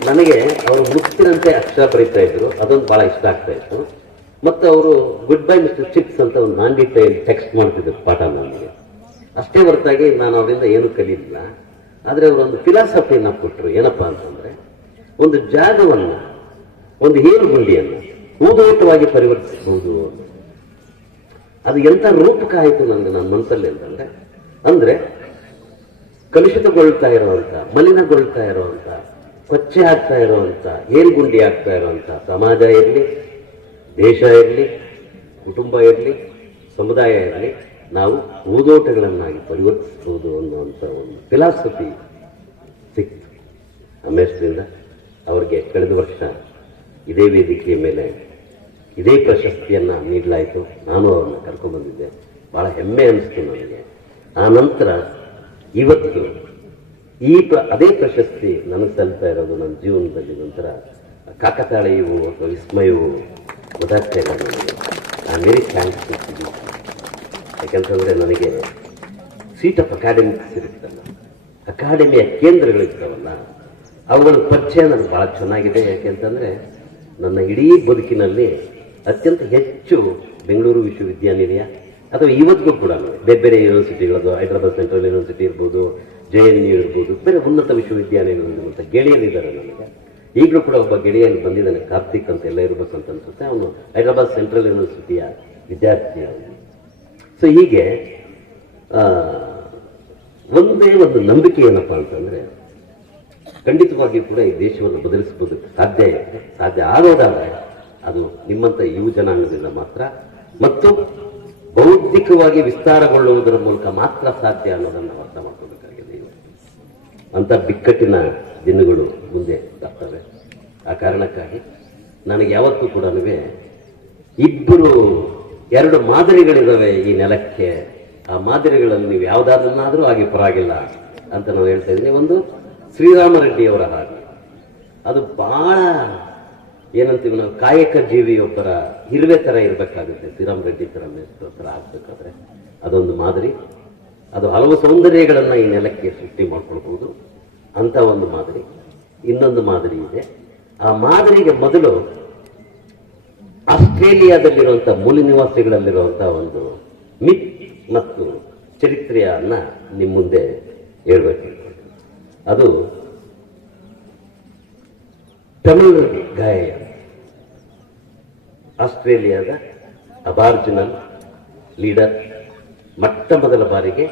ನನಗೆ ಅವರು ಮುಕ್ತಿನಂತೆ ಅಕ್ಷರ ಬರೀತಾ ಇದ್ರು. ಅದೊಂದು ಬಹಳ ಇಷ್ಟ ಆಗ್ತಾ ಇತ್ತು. ಮತ್ತೆ ಅವರು ಗುಡ್ ಬೈ ಮಿಸ್ಟರ್ ಚಿಪ್ಸ್ ಅಂತ ಒಂದು ನಾಂದಿ ಟೈಲಿ ಟೆಕ್ಸ್ಟ್ ಮಾಡ್ತಿದ್ರು ಪಾಠ ನನಗೆ ಅಷ್ಟೇ ಹೊರತಾಗಿ ನಾನು ಅವರಿಂದ ಏನು ಕಲಿಲಿಲ್ಲ. ಆದರೆ ಅವರು ಒಂದು ಫಿಲಾಸಫಿಯನ್ನು ಕೊಟ್ಟರು ಏನಪ್ಪಾ ಅಂತಂದ್ರೆ, ಒಂದು ಜಾಗವನ್ನು, ಒಂದು ಹೇರು ಗುಂಡಿಯನ್ನು ಊದೋಟವಾಗಿ ಪರಿವರ್ತಿಸಬಹುದು ಅದು ಎಂಥ ರೂಪಕ ಆಯಿತು ನನಗೆ ನನ್ನ ಮನಸ್ಸಲ್ಲಿ ಅಂತಂದ್ರೆ, ಅಂದರೆ ಕಲುಷಿತಗೊಳ್ತಾ ಇರೋವಂಥ ಮಲಿನಗೊಳ್ತಾ ಇರೋವಂಥ ಕೊಚ್ಚೆ ಆಗ್ತಾ ಏನು ಗುಂಡಿ ಆಗ್ತಾ ಇರೋವಂಥ ಸಮಾಜ ಇರಲಿ ದೇಶ ಇರಲಿ, ಕುಟುಂಬ ಇರಲಿ, ಸಮುದಾಯ ಇರಲಿ, ನಾವು ಊದೋಟಗಳನ್ನಾಗಿ ಪರಿವರ್ತಿಸಬಹುದು ಅನ್ನುವಂಥ ಒಂದು ಫಿಲಾಸಫಿ ಸಿಕ್ತು. ಅಮೇಶ್ರಿಂದ ಅವರಿಗೆ ಕಳೆದ ವರ್ಷ ಇದೇ ವೇದಿಕೆಯ ಮೇಲೆ ಇದೇ ಪ್ರಶಸ್ತಿಯನ್ನು ನೀಡಲಾಯಿತು. ನಾನು ಅವ್ರನ್ನ ಕರ್ಕೊಂಡ್ಬಂದಿದ್ದೆ ಭಾಳ ಹೆಮ್ಮೆ ಅನಿಸ್ತು ನನಗೆ. ಆ ನಂತರ ಇವತ್ತು ಈ ಪ್ರ, ಅದೇ ಪ್ರಶಸ್ತಿ ನನಗೆ ಸಲ್ತಾ ಇರೋದು ನನ್ನ ಜೀವನದಲ್ಲಿ ನಂತರ ಕಾಕತಾಳೀಯವು ಅಥವಾ ವಿಸ್ಮಯವು ಗೊತ್ತಾಗ್ತಾ ನಾನು ವೆರಿ ಥ್ಯಾಂಕ್ಸ್ ಯಾಕಂತಂದ್ರೆ ನನಗೆ ಸೀಟ್ ಆಫ್ ಅಕಾಡೆಮಿ ಇರುತ್ತಲ್ಲ ಅಕಾಡೆಮಿಯ ಕೇಂದ್ರಗಳಿರ್ತಾವಲ್ಲ ಅವುಗಳ ಪರಿಚಯ ನನಗೆ ಭಾಳ ಚೆನ್ನಾಗಿದೆ. ಯಾಕೆಂತಂದರೆ ನನ್ನ ಇಡೀ ಬದುಕಿನಲ್ಲಿ ಅತ್ಯಂತ ಹೆಚ್ಚು ಬೆಂಗಳೂರು ವಿಶ್ವವಿದ್ಯಾನಿಲಯ, ಅಥವಾ ಇವತ್ತಿಗೂ ಕೂಡ ಬೇರೆ ಬೇರೆ ಯೂನಿವರ್ಸಿಟಿಗಳದ್ದು ಹೈದರಾಬಾದ್ ಸೆಂಟ್ರಲ್ ಯೂನಿವರ್ಸಿಟಿ ಇರ್ಬೋದು, ಜೆ ಎನ್ ಯು ಇರ್ಬೋದು, ಬೇರೆ ಉನ್ನತ ವಿಶ್ವವಿದ್ಯಾನಿಲಯಗಳಿರುವಂಥ ಗೆಳೆಯರಿದ್ದಾರೆ ನನಗೆ. ಈಗಲೂ ಕೂಡ ಒಬ್ಬ ಗೆಳೆಯಲ್ಲಿ ಬಂದಿದ್ದಾನೆ, ಕಾರ್ತಿಕ್ ಅಂತ ಎಲ್ಲ ಇರ್ಬಸ್ ಅಂತ ಅನ್ಸುತ್ತೆ. ಅವನು ಹೈದರಾಬಾದ್ ಸೆಂಟ್ರಲ್ ಯೂನಿವರ್ಸಿಟಿಯ ವಿದ್ಯಾರ್ಥಿ ಅವನು. ಸೊ ಹೀಗೆ ಒಂದೇ ಒಂದು ನಂಬಿಕೆ ಏನಪ್ಪ ಅಂತಂದರೆ, ಖಂಡಿತವಾಗಿಯೂ ಕೂಡ ಈ ದೇಶವನ್ನು ಬದಲಿಸಬಹುದಕ್ಕೆ ಸಾಧ್ಯ ಇದೆ ಸಾಧ್ಯ ಆಗೋದಾದರೆ ಅದು ನಿಮ್ಮಂತ ಯುವ ಜನಾಂಗದಿಂದ ಮಾತ್ರ. ಮತ್ತು ಬೌದ್ಧಿಕವಾಗಿ ವಿಸ್ತಾರಗೊಳ್ಳುವುದರ ಮೂಲಕ ಮಾತ್ರ ಸಾಧ್ಯ ಅನ್ನೋದನ್ನು ಅರ್ಥ ಮಾಡ್ಕೋಬೇಕಾಗಿದೆ ಅಂತ ಬಿಕ್ಕಟ್ಟಿನ ದಿನಗಳು ಮುಂದೆ ಬರ್ತವೆ. ಆ ಕಾರಣಕ್ಕಾಗಿ ನನಗೆ ಯಾವತ್ತೂ ಕೂಡ ಇಬ್ಬರು ಎರಡು ಮಾದರಿಗಳಿದ್ದಾವೆ ಈ ನೆಲಕ್ಕೆ. ಆ ಮಾದರಿಗಳನ್ನು ನೀವು ಯಾವುದಾದ್ರನ್ನಾದರೂ ಆಗಿ ಪರವಾಗಿಲ್ಲ ಅಂತ ನಾವು ಹೇಳ್ತಾ ಇದ್ದೀನಿ. ಒಂದು ಶ್ರೀರಾಮ ರೆಡ್ಡಿಯವರ ಹಾಗೆ. ಅದು ಬಹಳ ಏನಂತೀವಿ ನಾವು ಕಾಯಕ ಜೀವಿಯೊಬ್ಬರ ಇರುವೆ ಥರ ಇರಬೇಕಾಗುತ್ತೆ. ಶ್ರೀರಾಮ್ ರೆಡ್ಡಿ ಥರ ಥರ ಆಗಬೇಕಾದ್ರೆ ಅದೊಂದು ಮಾದರಿ. ಅದು ಹಲವು ಸೌಂದರ್ಯಗಳನ್ನು ಈ ನೆಲಕ್ಕೆ ಸೃಷ್ಟಿ ಮಾಡ್ಕೊಳ್ಬಹುದು. ಅಂತ ಒಂದು ಮಾದರಿ, ಇನ್ನೊಂದು ಮಾದರಿ ಇದೆ. ಆ ಮಾದರಿಗೆ ಮೊದಲು ಆಸ್ಟ್ರೇಲಿಯಾದಲ್ಲಿರುವಂಥ ಮೂಲ ನಿವಾಸಿಗಳಲ್ಲಿರುವಂಥ ಒಂದು ಮಿತ್ ಮತ್ತು ಚರಿತ್ರೆಯನ್ನ ನಿಮ್ಮ ಮುಂದೆ ಹೇಳ್ಬೇಕು ಅದು ತಮಿಳು ಗಾಯ ಆಸ್ಟ್ರೇಲಿಯಾದ ಅಬಾರ್ಜಿನಲ್ ಲೀಡರ್, ಮೊಟ್ಟ ಮೊದಲ ಬಾರಿಗೆ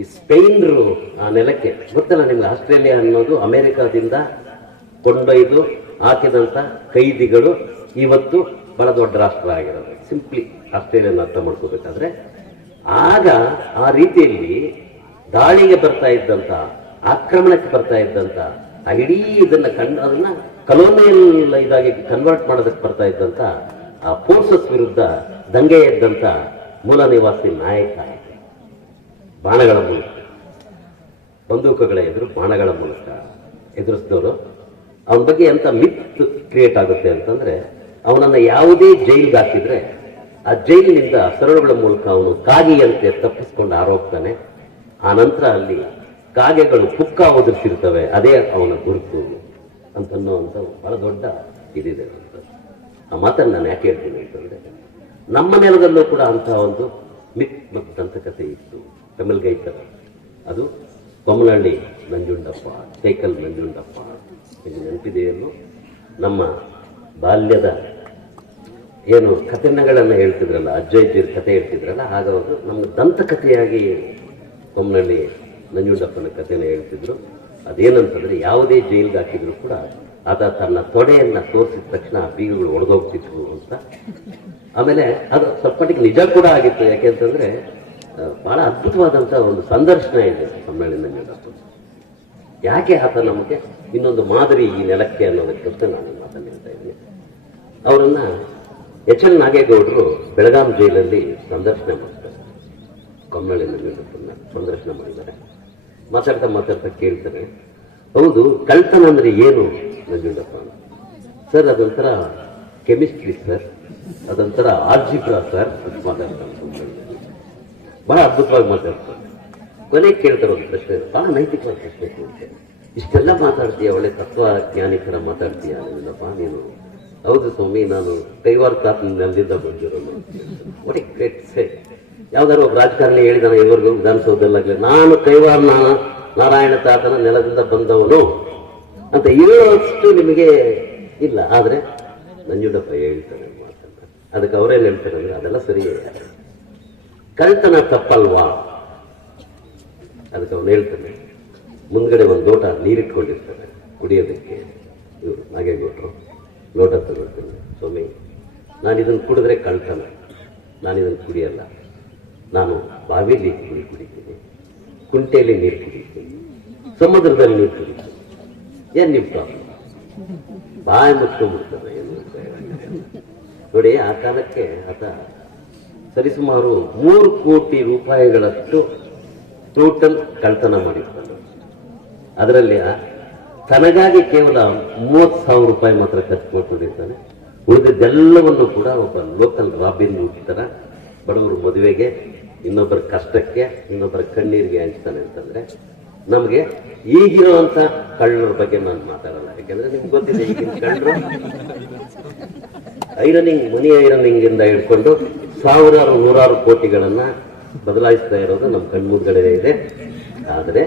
ಈ ಸ್ಪೇನ್ರು, ಆ ನೆಲಕ್ಕೆ. ಗೊತ್ತಲ್ಲ ನಿಮ್ಗೆ ಆಸ್ಟ್ರೇಲಿಯಾ ಅನ್ನೋದು ಅಮೆರಿಕಾದಿಂದ ಕೊಂಡೊಯ್ದು ಹಾಕಿದಂತ ಕೈದಿಗಳು ಇವತ್ತು ಬಹಳ ದೊಡ್ಡ ರಾಷ್ಟ್ರ ಆಗಿರೋದು ಸಿಂಪ್ಲಿ ಆಸ್ಟ್ರೇಲಿಯನ್ ಅರ್ಥ ಮಾಡ್ಕೋಬೇಕಾದ್ರೆ ಆಗ ಆ ರೀತಿಯಲ್ಲಿ ದಾಳಿಗೆ ಬರ್ತಾ ಇದ್ದಂತ, ಆಕ್ರಮಣಕ್ಕೆ ಬರ್ತಾ ಇದ್ದಂತ, ಆ ಇಡೀ ಇದನ್ನ ಕಂಡು, ಅದನ್ನ ಕಲೋನಿಯಲ್ ಇದಾಗಿ ಕನ್ವರ್ಟ್ ಮಾಡೋದಕ್ಕೆ ಬರ್ತಾ ಇದ್ದಂತ ಆ ಫೋರ್ಸಸ್ ವಿರುದ್ಧ ದಂಗೆ ಎದ್ದಂತ ಮೂಲ ನಿವಾಸಿ ನಾಯಕ. ಬಾಣಗಳ ಮೂಲಕ, ಬಂದೂಕಗಳ ಎದುರು ಬಾಣಗಳ ಮೂಲಕ ಎದುರಿಸಿದವರು. ಅವನ ಬಗ್ಗೆ ಎಂತ ಮಿತ್ ಕ್ರಿಯೇಟ್ ಆಗುತ್ತೆ ಅಂತಂದ್ರೆ, ಅವನನ್ನ ಯಾವುದೇ ಜೈಲ್ಗೆ ಹಾಕಿದ್ರೆ, ಆ ಜೈಲಿನಿಂದ ಸರಳುಗಳ ಮೂಲಕ ಅವನು ಕಾಗೆಯಂತೆ ತಪ್ಪಿಸ್ಕೊಂಡು ಆರೋಗ್ತಾನೆ ಆ ನಂತರ ಅಲ್ಲಿ ಕಾಗೆಗಳು ಪುಕ್ಕ ಒದರಿಸಿರ್ತವೆ ಅದೇ ಅವನ ಗುರುತು ಅಂತನ್ನುವಂಥ ಬಹಳ ದೊಡ್ಡ ಇದಿದೆ ಆ ಮಾತನ್ನು ನಾನು ಯಾಕೆ ಹೇಳ್ತೀನಿ ಅಂತಂದ್ರೆ, ನಮ್ಮ ನೆಲದಲ್ಲೂ ಕೂಡ ಅಂತಹ ಒಂದು ಮಿತ್ ಮತ್ತು ದಂತಕಥೆ ಇತ್ತು. ಕಮಲ್ಗೈತರ ಅದು ಕೊಮಲಹಳ್ಳಿ ನಂಜುಂಡಪ್ಪ ಟೇಕಲ್ ನಂಜುಂಡಪ್ಪ. ಇದು ನೆನಪಿದೆಯನ್ನು ನಮ್ಮ ಬಾಲ್ಯದ ಏನು ಕಥೆಗಳನ್ನು ಹೇಳ್ತಿದ್ರಲ್ಲ ಅಜ್ಜ ಅಜ್ಜಿಯರ ಕಥೆ ಹೇಳ್ತಿದ್ರಲ್ಲ ಅವರು ನಮ್ಮ ದಂತಕಥೆಯಾಗಿ ಕೊಮ್ಮನಹಳ್ಳಿ ನಂಜುಂಡಪ್ಪನ ಕಥೆನ ಹೇಳ್ತಿದ್ರು. ಅದೇನಂತಂದ್ರೆ ಯಾವುದೇ ಜೈಲ್ಗೆ ಹಾಕಿದ್ರು ಕೂಡ ಆತ ತನ್ನ ತೊಡೆಯನ್ನು ತೋರಿಸಿದ ತಕ್ಷಣ ಆ ಬೀಗಗಳು ಒಡೆದೋಗ್ತಿತ್ತು ಅಂತ. ಆಮೇಲೆ ಅದು ಸ್ವಲ್ಪ ನಿಜ ಕೂಡ ಆಗಿತ್ತು. ಯಾಕೆಂತಂದ್ರೆ ಬಹಳ ಅದ್ಭುತವಾದಂಥ ಒಂದು ಸಂದರ್ಶನ ಇದೆ ಸಮ್ಮೇಳನ ನಂಜುಂಡಪ್ಪ ಯಾಕೆ ಆತ ನಮಗೆ ಇನ್ನೊಂದು ಮಾದರಿ ಈ ನೆಲಕ್ಕೆ ಅನ್ನೋದಕ್ಕೋಸ್ಕರ ನಾನು ಮಾತಾಡ್ತಾ ಇದ್ದೀನಿ. ಅವರನ್ನ ಎಚ್ ಎಲ್ ನಾಗೇಗೌಡರು ಬೆಳಗಾಂ ಜೈಲಲ್ಲಿ ಸಂದರ್ಶನ ಮಾಡ್ತಾರೆ. ಕಮ್ಮಳಿನಲ್ಲಿ ಸಂದರ್ಶನ ಮಾಡಿದ್ದಾರೆ. ಮಾತಾಡ್ತಾ ಮಾತಾಡ್ತಾ ಕೇಳ್ತಾರೆ. ಹೌದು, ಕಳ್ತನ ಅಂದ್ರೆ ಏನು ನಂಜುಂಡಪ್ಪ. ಸರ್, ಅದೊಂಥರ ಕೆಮಿಸ್ಟ್ರಿ ಸರ್. ಅದೊಂಥರ ಆಲ್ಜಿಬ್ರಾ ಸರ್ ಅಂತ ಮಾತಾಡ್ತಾರೆ. ಬಹಳ ಅದ್ಭುತವಾಗಿ ಮಾತಾಡ್ತಾರೆ. ಕೊನೆಗೆ ಕೇಳ್ತಾರೆ ಒಂದು ಪ್ರಶ್ನೆ, ಬಹಳ ನೈತಿಕವಾಗಿ ಪ್ರಶ್ನೆ ಕೇಳ್ತಾರೆ ಇಷ್ಟೆಲ್ಲ ಮಾತಾಡ್ತೀಯ? ಒಳ್ಳೆ ತತ್ವ ಜ್ಞಾನಿಕರ ಮಾತಾಡ್ತೀಯ? ನಿನ್ನಪ್ಪ ನೀನು ಹೌದು ಸ್ವಾಮಿ, ನಾನು ಕೈವಾರ ಕಾಪಿನಲ್ಲಿಂದ ಬಂದಿರೋನು ಒಳ್ಳೆ ಗ್ರೇಟ್ ಸೇ ಯಾವ್ದಾದ್ರು ಒಬ್ಬ ರಾಜಕಾರಣಿ ಹೇಳಿದಾನ ಇವರಿಗೂ ವಿಧಾನಸೌಧದಲ್ಲಾಗಲಿ ನಾನು ಕೈವಾರ ನಾರಾಯಣ ತಾತನ ನೆಲದಿಂದ ಬಂದವನು ಅಂತ ಹೇಳೋಷ್ಟು ನಿಮಗೆ ಇಲ್ಲ. ಆದರೆ ನಂಜುಂಡಪ್ಪ ಹೇಳ್ತಾನೆ ಮಾತನ್ನ. ಅದಕ್ಕೆ ಅವರೇನು ಹೇಳ್ತಾರೆ ಅಂದ್ರೆ ಅದೆಲ್ಲ ಸರಿಯೇ. ಕಳ್ತನ ತಪ್ಪಲ್ವಾ? ಅದಕ್ಕೆ ಅವನು ಹೇಳ್ತಾನೆ, ಮುಂದ್ಗಡೆ ಒಂದು ಲೋಟ ನೀರಿಟ್ಕೊಂಡಿರ್ತಾನೆ ಕುಡಿಯೋದಕ್ಕೆ. ಇವರು ನಾಗೇಗೌಡರು ಲೋಟ ತಗೊಳ್ತಾನೆ, ಸ್ವಾಮಿ ನಾನು ಇದನ್ನು ಕುಡಿದ್ರೆ ಕಳ್ತನ. ನಾನು ಇದನ್ನು ಕುಡಿಯಲ್ಲ. ನಾನು ಬಾವಿಯಲ್ಲಿ ನೀರು ಕುಡಿತೀನಿ. ಕುಂಟೆಯಲ್ಲಿ ನೀರು ಕುಡಿತೀನಿ. ಸಮುದ್ರದಲ್ಲಿ ನೀರು ಕುಡಿತೀನಿ. ಏನು ನಿಮ್ಮ ಪ್ರಾಬ್ಲಮ್ ಬಾಯಿ ಮುಚ್ಕೊಂಡ್ಬಿಡ್ತಾರೆ ಏನು ನೋಡಿ, ಆ ಕಾಲಕ್ಕೆ ಆತ ಸರಿಸುಮಾರು ಮೂರು ಕೋಟಿ ರೂಪಾಯಿಗಳಷ್ಟು ಟೋಟಲ್ ಕಳ್ತನ ಮಾಡಿರ್ತಾನೆ. ಅದರಲ್ಲಿ ತನಗಾಗಿ ಕೇವಲ ಮೂವತ್ತು ಸಾವಿರ ರೂಪಾಯಿ ಮಾತ್ರ ಖರ್ಚು ಮಾಡ್ಕೊಂಡಿರ್ತಾನೆ. ಉಳಿದದ್ದೆಲ್ಲವನ್ನು ಕೂಡ ಒಬ್ಬ ಲೋಕಲ್ ರಾಬಿನ್ ತರ ಬಡವರ ಮದುವೆಗೆ ಇನ್ನೊಬ್ಬರ ಕಷ್ಟಕ್ಕೆ ಇನ್ನೊಬ್ಬರ ಕಣ್ಣೀರಿಗೆ ಹಂಚ್ತಾನೆ ಅಂತಂದ್ರೆ ನಮಗೆ ಈಗಿರುವಂತ ಕಳ್ಳರ ಬಗ್ಗೆ ನಾನು ಮಾತಾಡಲ್ಲ. ಯಾಕೆಂದ್ರೆ ನಿಮ್ಗೆ ಗೊತ್ತಿದೆ ಈಗಿನ ಕಳ್ಳರು. ಐರನಿಂಗ್ ಮನಿ ಐರನಿಂಗ್ ಇಂದ ಹಿಡ್ಕೊಂಡು ಸಾವಿರಾರು ನೂರಾರು ಕೋಟಿಗಳನ್ನ ಬದಲಾಯಿಸ್ತಾ ಇರೋದು ನಮ್ಮ ಕಣ್ಮುಂದ್ಗಡೆ ಇದೆ. ಆದರೆ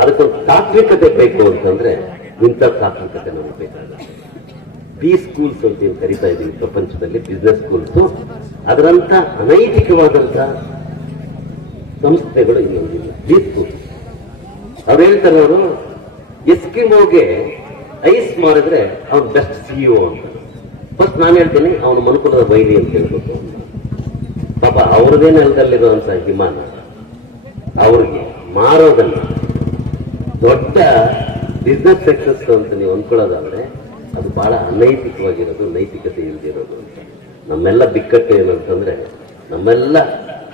ಅದಕ್ಕೊಂದು ತಾತ್ವಿಕತೆ ಬೇಕು ಅಂತಂದ್ರೆ ಇಂಥ ತಾತ್ವಿಕತೆ ನಮಗೆ ಬೇಕಾಗುತ್ತೆ ಬಿ ಸ್ಕೂಲ್ಸ್ ಅಂತ ಏನು ಕರಿತಾ ಇದ್ದೀವಿ ಪ್ರಪಂಚದಲ್ಲಿ, ಬಿಸ್ನೆಸ್ ಸ್ಕೂಲ್ಸ್. ಅದರಂತ ಅನೈತಿಕವಾದಂಥ ಸಂಸ್ಥೆಗಳು ಇನ್ನೊಂದಿಲ್ಲ ಬಿ ಸ್ಕೂಲ್. ಅವ್ರು ಹೇಳ್ತಾರೆ ಅವರು ಎಸ್ಕಿಮೋಗೆ ಐಸ್ ಮಾಡಿದ್ರೆ ಅವ್ನು ಬೆಸ್ಟ್ ಸಿಇಒ ಅಂತ. ಫಸ್ಟ್ ನಾನು ಹೇಳ್ತೀನಿ, ಅವನು ಮನುಕುಲದ ಬೈಲಿ ಅಂತ ಹೇಳ್ಬೇಕು. ಅವ್ರದೇ ನೆಲದಲ್ಲಿರುವಂತಹ ಹಿಮಾನ ಅವ್ರಿಗೆ ಮಾರೋದಲ್ಲ. ದೊಡ್ಡ ಬಿಸ್ನೆಸ್ ಸಕ್ಸಸ್ ಅಂತ ನೀವು ಅಂದ್ಕೊಳ್ಳೋದಾದ್ರೆ ಅದು ಬಹಳ ಅನೈತಿಕವಾಗಿರೋದು, ನೈತಿಕತೆ ಇಲ್ದಿರೋದು ಅಂತ. ನಮ್ಮೆಲ್ಲ ಬಿಕ್ಕಟ್ಟು ಏನಂತಂದ್ರೆ ನಮ್ಮೆಲ್ಲ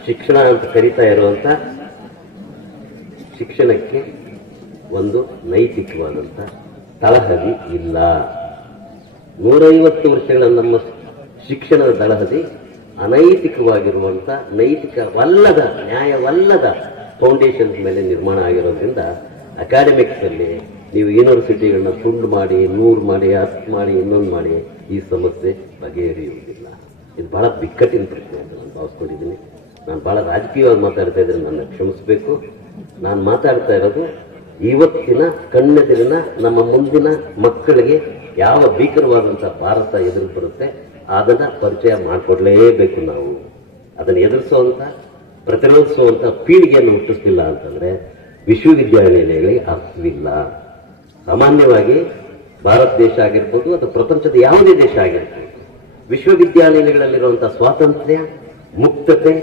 ಶಿಕ್ಷಣ ಅಂತ ಕರಿತಾ ಇರುವಂತ ಶಿಕ್ಷಣಕ್ಕೆ ಒಂದು ನೈತಿಕವಾದಂತ ತಳಹದಿ ಇಲ್ಲ. ನೂರೈವತ್ತು ವರ್ಷಗಳ ನಮ್ಮ ಶಿಕ್ಷಣದ ತಳಹದಿ ಅನೈತಿಕವಾಗಿರುವಂತ ನೈತಿಕವಲ್ಲದ, ನ್ಯಾಯವಲ್ಲದ ಫೌಂಡೇಶನ್ ಮೇಲೆ ನಿರ್ಮಾಣ ಆಗಿರೋದ್ರಿಂದ ಅಕಾಡೆಮಿಕ್ಸ್ ಅಲ್ಲಿ ನೀವು ಯೂನಿವರ್ಸಿಟಿಗಳನ್ನ ತುಂಡು ಮಾಡಿ, ನೂರು ಮಾಡಿ, ಹತ್ತು ಮಾಡಿ, ಇನ್ನೊಂದು ಮಾಡಿ ಈ ಸಮಸ್ಯೆ ಬಗೆಹರಿಯುವುದಿಲ್ಲ. ಇದು ಬಹಳ ಬಿಕ್ಕಟ್ಟಿನ ಪ್ರಶ್ನೆ ಅಂತ ನಾನು ಭಾವಿಸ್ಕೊಂಡಿದ್ದೀನಿ. ನಾನು ಬಹಳ ರಾಜಕೀಯವಾಗಿ ಮಾತಾಡ್ತಾ ಇದ್ರೆ ನನ್ನ ಕ್ಷಮಿಸಬೇಕು. ನಾನು ಮಾತಾಡ್ತಾ ಇರೋದು ಇವತ್ತಿನ ಕಣ್ಣೆದಿರಿನ ನಮ್ಮ ಮುಂದಿನ ಮಕ್ಕಳಿಗೆ ಯಾವ ಭೀಕರವಾದಂಥ ಭಾರತ ಎದುರು ಬರುತ್ತೆ ಅದನ್ನ ಪರಿಚಯ ಮಾಡಿಕೊಡ್ಲೇಬೇಕು ನಾವು. ಅದನ್ನು ಎದುರಿಸುವಂತ, ಪ್ರತಿರೋಧಿಸುವಂತ ಪೀಳಿಗೆಯನ್ನು ಹುಟ್ಟಿಸ್ಲಿಲ್ಲ ಅಂತಂದ್ರೆ ವಿಶ್ವವಿದ್ಯಾನಿಲಯಗಳಿಗೆ ಅರ್ಥವಿಲ್ಲ ಸಾಮಾನ್ಯವಾಗಿ ಭಾರತ ದೇಶ ಆಗಿರ್ಬೋದು ಅಥವಾ ಪ್ರಪಂಚದ ಯಾವುದೇ ದೇಶ ಆಗಿರ್ಬೋದು ವಿಶ್ವವಿದ್ಯಾಲಯಗಳಲ್ಲಿರುವಂಥ ಸ್ವಾತಂತ್ರ್ಯ, ಮುಕ್ತತೆ,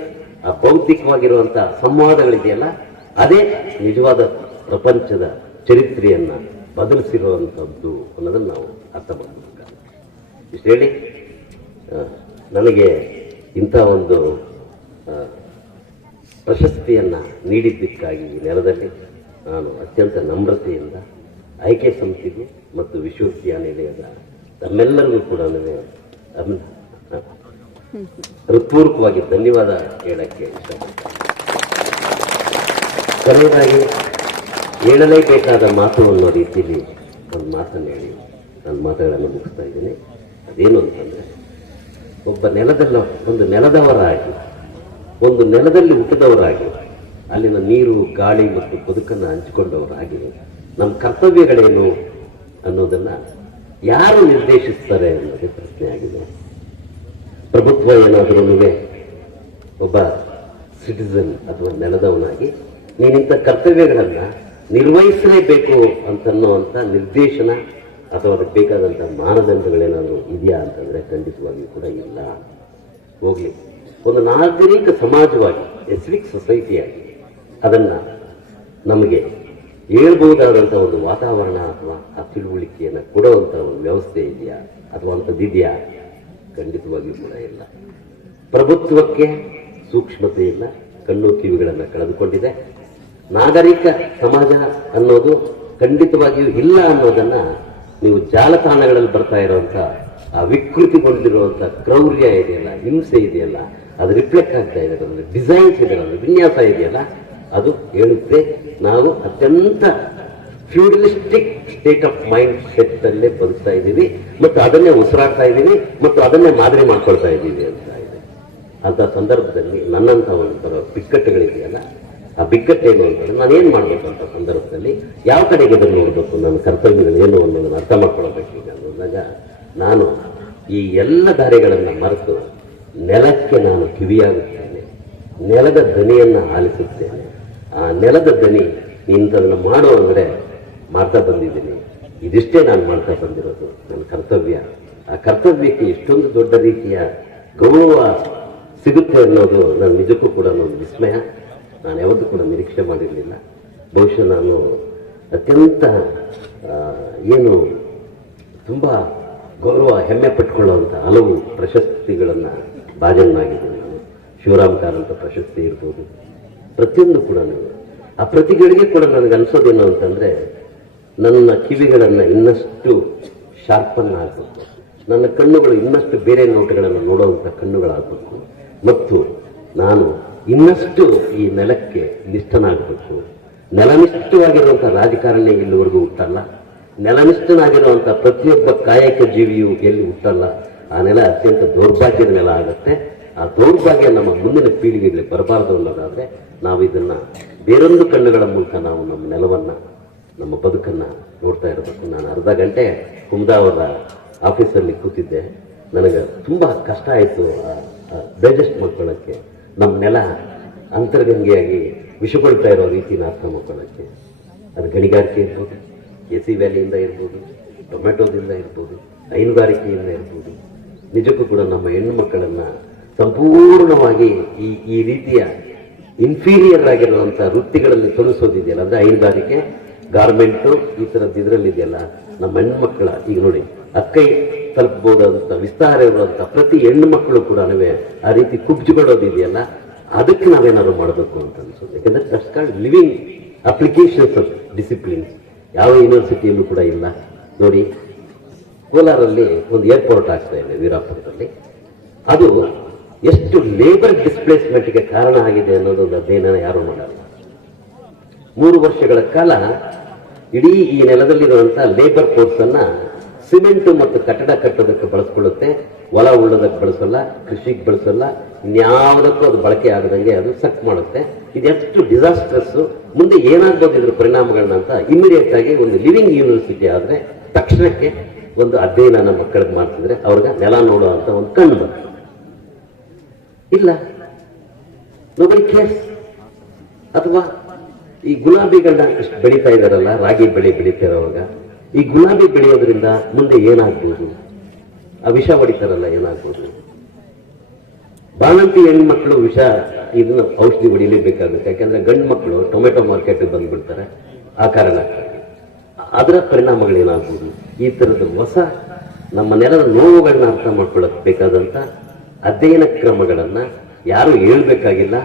ಆ ಭೌತಿಕವಾಗಿರುವಂಥ ಸಂವಾದಗಳಿದೆಯಲ್ಲ, ಅದೇ ನಿಜವಾದ ಪ್ರಪಂಚದ ಚರಿತ್ರೆಯನ್ನ ಬದಲಿಸಿರುವಂಥದ್ದು ಅನ್ನೋದನ್ನು ನಾವು ಅರ್ಥ ಮಾಡಬೇಕಾಗುತ್ತೆ ಇಷ್ಟು ಹೇಳಿ. ನನಗೆ ಇಂಥ ಒಂದು ಪ್ರಶಸ್ತಿಯನ್ನು ನೀಡಿದ್ದಕ್ಕಾಗಿ ಈ ನೆಲದಲ್ಲಿ ನಾನು ಅತ್ಯಂತ ನಮ್ರತೆಯಿಂದ ಆಯ್ಕೆ ಸಮಿತಿಗೂ ಮತ್ತು ವಿಶ್ವವಿದ್ಯಾನಿಲಯದ ತಮ್ಮೆಲ್ಲರಿಗೂ ಕೂಡ ನನಗೆ ಹೃತ್ಪೂರ್ವಕವಾಗಿ ಧನ್ಯವಾದ ಹೇಳಕ್ಕೆ ಇಷ್ಟಪಡ್ತೇನೆ. ಹೇಳಲೇಬೇಕಾದ ಮಾತು ಅನ್ನೋ ರೀತಿಯಲ್ಲಿ ಒಂದು ಮಾತನ್ನು ಹೇಳಿ, ನನ್ನ ಮಾತುಗಳನ್ನು ಮುಗಿಸ್ತಾ ಇದ್ದೀನಿ. ಅದೇನು ಅಂತಂದರೆ ಒಬ್ಬ ನೆಲದಲ್ಲ ಒಂದು ನೆಲದವರಾಗಿ, ಒಂದು ನೆಲದಲ್ಲಿ ಹುಟ್ಟಿದವರಾಗಿ, ಅಲ್ಲಿನ ನೀರು, ಗಾಳಿ ಮತ್ತು ಬದುಕನ್ನು ಹಂಚಿಕೊಂಡವರಾಗಿ ನಮ್ಮ ಕರ್ತವ್ಯಗಳೇನು ಅನ್ನೋದನ್ನು ಯಾರು ನಿರ್ದೇಶಿಸ್ತಾರೆ ಅನ್ನೋದೇ ಪ್ರಶ್ನೆ ಆಗಿದೆ. ಪ್ರಭುತ್ವ ಏನಾದರೂ ಒಬ್ಬ ಸಿಟಿಸನ್ ಅಥವಾ ನೆಲದವನಾಗಿ ನೀನಿಂಥ ಕರ್ತವ್ಯಗಳನ್ನು ನಿರ್ವಹಿಸಲೇಬೇಕು ಅಂತನ್ನುವಂಥ ನಿರ್ದೇಶನ ಅಥವಾ ಅದಕ್ಕೆ ಬೇಕಾದಂಥ ಮಾನದಂಡಗಳೇನಾದರೂ ಇದೆಯಾ ಅಂತಂದರೆ ಖಂಡಿತವಾಗಿಯೂ ಕೂಡ ಇಲ್ಲ. ಹೋಗ್ಲಿ. ಒಂದು ನಾಗರಿಕ ಸಮಾಜವಾಗಿ ಎಸ್ವಿಕ್ ಸೊಸೈಟಿಯಾಗಿ ಅದನ್ನು ನಮಗೆ ಹೇಳ್ಬಹುದಾದಂಥ ಒಂದು ವಾತಾವರಣ ಅಥವಾ ಆ ತಿಳುವಳಿಕೆಯನ್ನು ಕೊಡುವಂಥ ಒಂದು ವ್ಯವಸ್ಥೆ ಇದೆಯಾ ಅಥವಾ ಅಂಥದ್ದು ಇದೆಯಾ? ಖಂಡಿತವಾಗಿಯೂ ಕೂಡ ಇಲ್ಲ. ಪ್ರಭುತ್ವಕ್ಕೆ ಸೂಕ್ಷ್ಮತೆ ಕಣ್ಣು ಕಿವಿಗಳನ್ನು ಕಳೆದುಕೊಂಡಿದೆ. ನಾಗರಿಕ ಸಮಾಜ ಅನ್ನೋದು ಖಂಡಿತವಾಗಿಯೂ ಇಲ್ಲ ಅನ್ನೋದನ್ನ ನೀವು ಜಾಲತಾಣಗಳಲ್ಲಿ ಬರ್ತಾ ಇರುವಂತ ಆ ವಿಕೃತಿಗೊಂಡಿರುವಂತ ಕ್ರೌರ್ಯ ಇದೆಯಲ್ಲ, ಹಿಂಸೆ ಇದೆಯಲ್ಲ, ಅದು ರಿಫ್ಲೆಕ್ಟ್ ಆಗ್ತಾ ಇದೆ ಅದರಲ್ಲಿ. ಡಿಸೈನ್ಸ್ ಇದೆಯಲ್ಲ, ವಿನ್ಯಾಸ ಇದೆಯಲ್ಲ, ಅದು ಹೇಳುತ್ತೆ, ನಾವು ಅತ್ಯಂತ feudalistic state of mind set ಅಲ್ಲೇ ಬದುಕ್ತಾ ಇದ್ದೀವಿ, ಮತ್ತು ಅದನ್ನೇ ಉಸಿರಾಡ್ತಾ ಇದ್ದೀವಿ, ಮತ್ತು ಅದನ್ನೇ ಮಾದರಿ ಮಾಡ್ಕೊಳ್ತಾ ಇದ್ದೀವಿ ಅಂತ ಇದೆ. ಅಂತ ಸಂದರ್ಭದಲ್ಲಿ ನನ್ನಂತ ಒಂದು ಬಿಕ್ಕಟ್ಟುಗಳಿದೆಯಲ್ಲ ಆ ಬಿಕ್ಕಟ್ಟೇನು ಏನು ಮಾಡಬೇಕು ಅಂತ ಸಂದರ್ಭದಲ್ಲಿ ಯಾವ ಕಡೆಗೆ ಎದುರು ನೋಡಬೇಕು ನನ್ನ ಕರ್ತವ್ಯಗಳೇನು ಅನ್ನೋದನ್ನು ಅರ್ಥ ಮಾಡ್ಕೊಳ್ಬೇಕು ಈಗ ಅನ್ನೋದಾಗ ನಾನು ಈ ಎಲ್ಲ ದಾರಿಗಳನ್ನು ಮರೆತು ನೆಲಕ್ಕೆ ನಾನು ಕಿವಿಯಾಗುತ್ತೇನೆ. ನೆಲದ ಧ್ವನಿಯನ್ನು ಆಲಿಸುತ್ತೇನೆ. ಆ ನೆಲದ ಧ್ವನಿ ಇಂಥದನ್ನು ಮಾಡೋ ಅಂದರೆ ಮಾಡ್ತಾ ಬಂದಿದ್ದೀನಿ. ಇದಿಷ್ಟೇ ನಾನು ಮಾಡ್ತಾ ಬಂದಿರೋದು ನನ್ನ ಕರ್ತವ್ಯ. ಆ ಕರ್ತವ್ಯಕ್ಕೆ ಇಷ್ಟೊಂದು ದೊಡ್ಡ ರೀತಿಯ ಗೌರವ ಸಿಗುತ್ತೆ ಅನ್ನೋದು ನನ್ನ ನಿಜಕ್ಕೂ ಕೂಡ ಒಂದು ವಿಸ್ಮಯ. ನಾನು ಯಾವತ್ತೂ ಕೂಡ ನಿರೀಕ್ಷೆ ಮಾಡಿರಲಿಲ್ಲ. ಬಹುಶಃ ನಾನು ಅತ್ಯಂತ ಏನು ತುಂಬ ಗೌರವ, ಹೆಮ್ಮೆ ಪಟ್ಕೊಳ್ಳುವಂಥ ಹಲವು ಪ್ರಶಸ್ತಿಗಳನ್ನು ಭಾಜನಾಗಿದ್ದೀನಿ ನಾನು. ಶಿವರಾಮ್ ಕಾರಂತ ಪ್ರಶಸ್ತಿ ಇರ್ಬೋದು. ಪ್ರತಿಯೊಂದು ಕೂಡ ನಾನು. ಆ ಪ್ರತಿಗಳಿಗೆ ಕೂಡ ನನಗೆ ಅನಿಸೋದೇನು ಅಂತಂದರೆ, ನನ್ನ ಕಿವಿಗಳನ್ನು ಇನ್ನಷ್ಟು ಶಾರ್ಪನ್ನು ಆಗಬೇಕು ನನ್ನ ಕಣ್ಣುಗಳು ಇನ್ನಷ್ಟು ಬೇರೆ ನೋಟಗಳನ್ನು ನೋಡುವಂಥ ಕಣ್ಣುಗಳಾಗಬೇಕು. ಮತ್ತು ನಾನು ಇನ್ನಷ್ಟು ಈ ನೆಲಕ್ಕೆ ನಿಷ್ಠನಾಗಬೇಕು. ನೆಲನಿಷ್ಠವಾಗಿರುವಂಥ ರಾಜಕಾರಣಿ ಇಲ್ಲಿವರೆಗೂ ಹುಟ್ಟಲ್ಲ. ನೆಲನಿಷ್ಠನಾಗಿರುವಂಥ ಪ್ರತಿಯೊಬ್ಬ ಕಾಯಕ ಜೀವಿಯು ಎಲ್ಲಿ ಹುಟ್ಟಲ್ಲ. ಆ ನೆಲ ಅತ್ಯಂತ ದೌರ್ಭಾಗ್ಯದ ನೆಲ ಆಗುತ್ತೆ. ಆ ದೌರ್ಭಾಗ್ಯ ನಮ್ಮ ಮುಂದಿನ ಪೀಳಿಗೆಗಳಿಗೆ ಬರಬಾರದು ಅನ್ನೋದಾದ್ರೆ ನಾವು ಇದನ್ನ ಬೇರೊಂದು ಕಣ್ಣುಗಳ ಮೂಲಕ ನಾವು ನಮ್ಮ ನೆಲವನ್ನ, ನಮ್ಮ ಬದುಕನ್ನು ನೋಡ್ತಾ ಇರಬೇಕು. ನಾನು ಅರ್ಧ ಗಂಟೆ ಕುಮ್ದಾವರ ಆಫೀಸಲ್ಲಿ ಕೂತಿದ್ದೆ. ನನಗೆ ತುಂಬ ಕಷ್ಟ ಆಯಿತು ಡೈಜೆಸ್ಟ್ ಮಾಡ್ಕೊಳ್ಳೋಕ್ಕೆ. ನಮ್ಮ ನೆಲ ಅಂತರ್ಗಂಗೆಯಾಗಿ ವಿಷಪಡ್ತಾ ಇರೋ ರೀತಿನ ಅರ್ಥ ಮಾಡ್ಕೊಳ್ಳೋಕ್ಕೆ. ಅದು ಗಣಿಗಾರಿಕೆ ಇರ್ಬೋದು ಎ ಸಿ ವ್ಯಾಲಿಯಿಂದ ಇರ್ಬೋದು ಟೊಮೆಟೊದಿಂದ ಇರ್ಬೋದು, ಹೈನುಗಾರಿಕೆಯಿಂದ ಇರ್ಬೋದು. ನಿಜಕ್ಕೂ ಕೂಡ ನಮ್ಮ ಹೆಣ್ಣು ಮಕ್ಕಳನ್ನು ಸಂಪೂರ್ಣವಾಗಿ ಈ ಈ ರೀತಿಯ ಇನ್ಫೀರಿಯರ್ ಆಗಿರುವಂಥ ವೃತ್ತಿಗಳಲ್ಲಿ ತೊಡಗಿಸೋದಿದೆಯಲ್ಲ ಅಂದರೆ ಹೈನುಗಾರಿಕೆ ಗಾರ್ಮೆಂಟು ಈ ಥರದ್ದು ಇದರಲ್ಲಿದೆಯಲ್ಲ, ನಮ್ಮ ಮಕ್ಕಳ ಈಗ ನೋಡಿ, ಅಕ್ಕೈ ತಲುಪಬಹುದಂತ ವಿಸ್ತಾರ ಇರುವಂತ ಪ್ರತಿ ಹೆಣ್ಣು ಮಕ್ಕಳು ಕೂಡ ಆ ರೀತಿ ಕುಬ್ಜುಕೊಳ್ಳೋದಿದೆಯಲ್ಲ ಅದಕ್ಕೆ ನಾವೇನಾದ್ರು ಮಾಡಬೇಕು ಅಂತ ಅನ್ಸುತ್ತೆ. ಯಾಕಂದ್ರೆ that's called living applications of disciplines ಯಾವ ಯೂನಿವರ್ಸಿಟಿಯಲ್ಲೂ ಕೂಡ ಇಲ್ಲ. ನೋಡಿ, ಕೋಲಾರಲ್ಲಿ ಒಂದು ಏರ್ಪೋರ್ಟ್ ಆಗ್ತಾ ಇದೆ ವೀರಾಪುರದಲ್ಲಿ. ಅದು ಎಷ್ಟು ಲೇಬರ್ ಡಿಸ್ಪ್ಲೇಸ್ಮೆಂಟ್ಗೆ ಕಾರಣ ಆಗಿದೆ ಅನ್ನೋದೊಂದು ಅಧ್ಯಯನ ಯಾರು ಮಾಡಲ್ಲ. ಮೂರು ವರ್ಷಗಳ ಕಾಲ ಇಡೀ ಈ ನೆಲದಲ್ಲಿರುವಂತಹ ಲೇಬರ್ ಫೋರ್ಸ್ ಅನ್ನ ಸಿಮೆಂಟ್ ಮತ್ತು ಕಟ್ಟಡ ಕಟ್ಟೋದಕ್ಕೆ ಬಳಸ್ಕೊಳ್ಳುತ್ತೆ, ಹೊಲ ಉಳ್ಳೋದಕ್ಕೆ ಬಳಸಲ್ಲ, ಕೃಷಿಗೆ ಬಳಸಲ್ಲ, ಇನ್ಯಾವುದಕ್ಕೂ ಅದು ಬಳಕೆ ಆಗದಂಗೆ ಅದು ಸಕ್ ಮಾಡುತ್ತೆ. ಇದೆಷ್ಟು ಡಿಸಾಸ್ಟ್ರಸ್ ಮುಂದೆ ಏನಾಗಬಹುದು ಇದ್ರ ಪರಿಣಾಮಗಳನ್ನ ಅಂತ ಇಮಿಡಿಯೇಟ್ ಆಗಿ ಒಂದು ಲಿವಿಂಗ್ ಯೂನಿವರ್ಸಿಟಿ ಆದ್ರೆ ತಕ್ಷಣಕ್ಕೆ ಒಂದು ಅಧ್ಯಯನ ನಮ್ಮ ಮಕ್ಕಳಿಗೆ ಮಾಡ್ತಿದ್ರೆ ಅವ್ರಿಗೆ ನೆಲ ನೋಡುವಂತ ಒಂದು ಕಣ್ಣು ಬರ್ತದೆ. ಇಲ್ಲ. ನೋಡಿ ಕೇಸ್ ಅಥವಾ ಈ ಗುಲಾಬಿಗಳನ್ನ ಬೆಳೀತಾ ಇದಾರಲ್ಲ ರಾಗಿ ಬೆಳೆ ಬೆಳೀತಾ ಇರೋವಾಗ ಈ ಗುಲಾಬಿ ಬೆಳೆಯೋದ್ರಿಂದ ಮುಂದೆ ಏನಾಗ್ಬೋದು? ಆ ವಿಷ ಹೊಡಿತಾರಲ್ಲ, ಏನಾಗ್ಬೋದು? ಬಾಣಂತಿ ಹೆಣ್ಮಕ್ಳು ವಿಷ, ಇದನ್ನ ಔಷಧಿ ಹೊಡಿಲೇಬೇಕಾಗುತ್ತೆ. ಯಾಕಂದ್ರೆ ಗಂಡು ಮಕ್ಕಳು ಟೊಮೆಟೊ ಮಾರ್ಕೆಟ್ ಬಂದ್ಬಿಡ್ತಾರೆ. ಆ ಕಾರಣ ಅದರ ಪರಿಣಾಮಗಳೇನಾಗ್ಬೋದು ಈ ಥರದ ಹೊಸ ನಮ್ಮ ನೆಲದ ನೋವುಗಳನ್ನ ಅರ್ಥ ಮಾಡ್ಕೊಳ್ಳೋಕೆ ಬೇಕಾದಂಥ ಅಧ್ಯಯನ ಕ್ರಮಗಳನ್ನ ಯಾರು ಹೇಳ್ಬೇಕಾಗಿಲ್ಲ,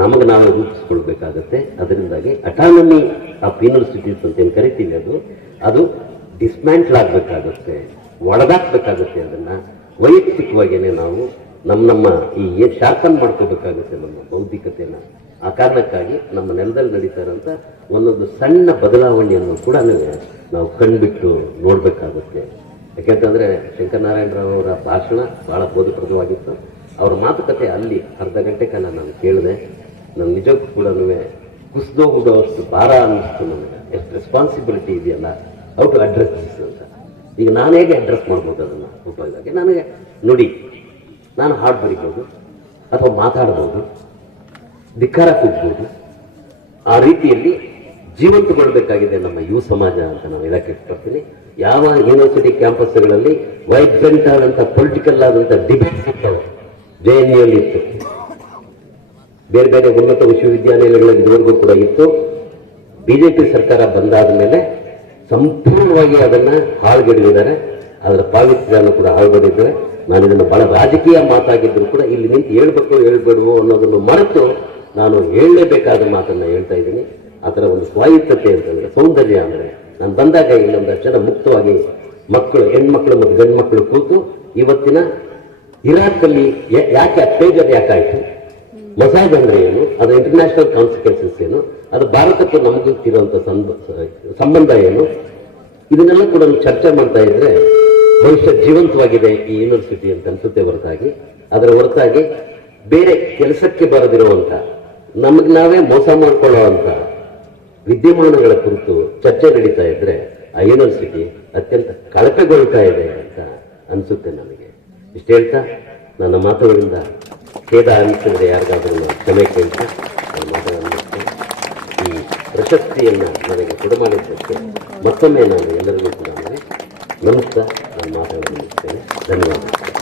ನಮಗೆ ನಾವು ರೂಪಿಸ್ಕೊಳ್ಬೇಕಾಗತ್ತೆ. ಅದರಿಂದಾಗಿ ಅಟಾನಮಿ ಆಫ್ ಯೂನಿವರ್ಸಿಟೀಸ್ ಅಂತ ಏನು ಕರಿತೀವಿ ಅದು. ಅದು ಡಿಸ್ಮ್ಯಾಂಟ್ಲ್ ಆಗಬೇಕಾಗುತ್ತೆ ಒಡೆದಾಕ್ಬೇಕಾಗುತ್ತೆ ಅದನ್ನು. ವೈಯಕ್ತಿಕವಾಗಿಯೇ ನಾವು ನಮ್ಮ ನಮ್ಮ ಈ ಶಾಸನ ಮಾಡ್ಕೋಬೇಕಾಗುತ್ತೆ ನಮ್ಮ ಬೌದ್ಧಿಕತೆನ ಆ ಕಾರಣಕ್ಕಾಗಿ ನಮ್ಮ ನೆಲದಲ್ಲಿ ನಡೀತಾ ಇರೋಂಥ ಒಂದೊಂದು ಸಣ್ಣ ಬದಲಾವಣೆಯನ್ನು ಕೂಡ ನಾವು ಕಣ್ಬಿಟ್ಟು ನೋಡಬೇಕಾಗುತ್ತೆ. ಯಾಕೆಂತಂದರೆ ಶಂಕರನಾರಾಯಣರಾವ್ ಅವರ ಭಾಷಣ ಭಾಳ ಬೋಧಪ್ರದವಾಗಿತ್ತು. ಅವರ ಮಾತುಕತೆ ಅಲ್ಲಿ ಅರ್ಧ ಗಂಟೆ ಕಾಲ ನಾನು ಕೇಳಿದೆ. ನಾನು ನಿಜಕ್ಕೂ ಕೂಡ ಕುಸಿದೋಗುವಷ್ಟು ಭಾರ ಅನ್ನಿಸ್ತು ನನಗೆ ಎಷ್ಟು ರೆಸ್ಪಾನ್ಸಿಬಿಲಿಟಿ ಇದೆಯಲ್ಲ ಹೌ ಟು ಅಡ್ರೆಸ್ ದಿಸ್ ಅಂತ ಈಗ ನಾನು ಹೇಗೆ ಅಡ್ರೆಸ್ ಮಾಡ್ಬೋದು ಅದನ್ನು ಉಪಯೋಗಕ್ಕೆ ನನಗೆ ನುಡಿ, ನಾನು ಹಾಡು ಬರಿಬೋದು ಅಥವಾ ಮಾತಾಡ್ಬೋದು ಧಿಕ್ಕಾರ ಕೂಗ್ಬೋದು. ಆ ರೀತಿಯಲ್ಲಿ ಜೀವಂತಗೊಳ್ಬೇಕಾಗಿದೆ ನಮ್ಮ ಯುವ ಸಮಾಜ ಅಂತ ನಾನು ಹೇಳಕ್ಕೆ ಇಷ್ಟಪಡ್ತೀನಿ. ಯಾವ ಯೂನಿವರ್ಸಿಟಿ ಕ್ಯಾಂಪಸ್ಗಳಲ್ಲಿ ವೈಬ್ರೆಂಟ್ ಆದಂಥ ಪೊಲಿಟಿಕಲ್ ಆದಂಥ ಡಿಬೇಟ್ಸ್ ಇರ್ತವೆ ಜೆ ಎನ್ ಯಲ್ಲಿ ಇತ್ತು ಬೇರೆ ಬೇರೆ ಉನ್ನತ ವಿಶ್ವವಿದ್ಯಾನಿಲಯಗಳಲ್ಲಿ ಇದುವರೆಗೂ ಕೂಡ ಇತ್ತು. ಬಿಜೆಪಿ ಸರ್ಕಾರ ಬಂದಾದ ಮೇಲೆ ಸಂಪೂರ್ಣವಾಗಿ ಅದನ್ನು ಹಾಳುಗೆಡವಿದ್ದಾರೆ. ಅದರ ಪಾವಿತ್ರ್ಯವನ್ನು ಕೂಡ ಹಾಳುಗಡಿದ್ದಾರೆ ನಾನು ಇದನ್ನು ಬಹಳ ರಾಜಕೀಯ ಮಾತಾಗಿದ್ದರೂ ಕೂಡ ಇಲ್ಲಿ ನಿಂತು ಹೇಳ್ಬೇಕು ಹೇಳ್ಬೇಡುವೋ ಅನ್ನೋದನ್ನು ಮರೆತು ನಾನು ಹೇಳಲೇಬೇಕಾದ ಮಾತನ್ನು ಹೇಳ್ತಾ ಇದ್ದೀನಿ. ಅದರ ಒಂದು ಸ್ವಾಯತ್ತತೆ ಅಂತಂದರೆ ಸೌಂದರ್ಯ ಅಂದರೆ ನಾನು ಬಂದಾಗ ಇಲ್ಲೊಂದಷ್ಟು ಜನ ಮುಕ್ತವಾಗಿ ಮಕ್ಕಳು, ಹೆಣ್ಮಕ್ಳು ಮತ್ತು ಗಂಡು ಮಕ್ಕಳು ಕೂತು ಇವತ್ತಿನ ಇರಾಕಲ್ಲಿ ಯಾಕೆ ಅತ್ಯೇಜರ್ ಯಾಕಾಯ್ತು? ಮಸಾಜ್ ಅಂದ್ರೆ ಏನು? ಅದು ಇಂಟರ್ನ್ಯಾಷನಲ್ ಕಾನ್ಸಿಕ್ವೆನ್ಸಸ್ ಏನು? ಅದು ಭಾರತಕ್ಕೆ ನಮಗುತ್ತಿರುವಂತ ಸಂಬಂಧ ಏನು? ಇದನ್ನೆಲ್ಲ ಕೂಡ ಚರ್ಚೆ ಮಾಡ್ತಾ ಇದ್ರೆ ಭವಿಷ್ಯ ಜೀವಂತವಾಗಿದೆ ಈ ಯೂನಿವರ್ಸಿಟಿ ಅಂತ ಅನ್ಸುತ್ತೆ ಹೊರತಾಗಿ. ಅದರ ಹೊರತಾಗಿ ಬೇರೆ ಕೆಲಸಕ್ಕೆ ಬರದಿರುವಂತ, ನಮಗೆ ನಾವೇ ಮೋಸ ಮಾಡ್ಕೊಳ್ಳುವಂತ ವಿದ್ಯಮಾನಗಳ ಕುರಿತು ಚರ್ಚೆ ನಡೀತಾ ಇದ್ರೆ ಆ ಯೂನಿವರ್ಸಿಟಿ ಅತ್ಯಂತ ಕಳಪೆಗೊಳ್ತಾ ಇದೆ ಅಂತ ಅನ್ಸುತ್ತೆ ನನಗೆ ಇಷ್ಟು ಹೇಳ್ತಾ, ನನ್ನ ಮಾತುಗಳಿಂದ ಖೇದ ಅನಿಸಿದ್ರೆ ಯಾರಿಗಾದ್ರೂ ಕ್ಷಮೆ ಕೇಳ್ತಾ ಈ ಪ್ರಶಸ್ತಿಯನ್ನು ನನಗೆ ಕೊಡಮಾಡಿದ್ದಕ್ಕೆ ಮತ್ತೊಮ್ಮೆ ನಾನು ಎಲ್ಲರಿಗೂ ಕೂಡ ನಮಸ್ಕಾರ ನಾನು ಮುಗಿಸ್ತೇನೆ. ಧನ್ಯವಾದ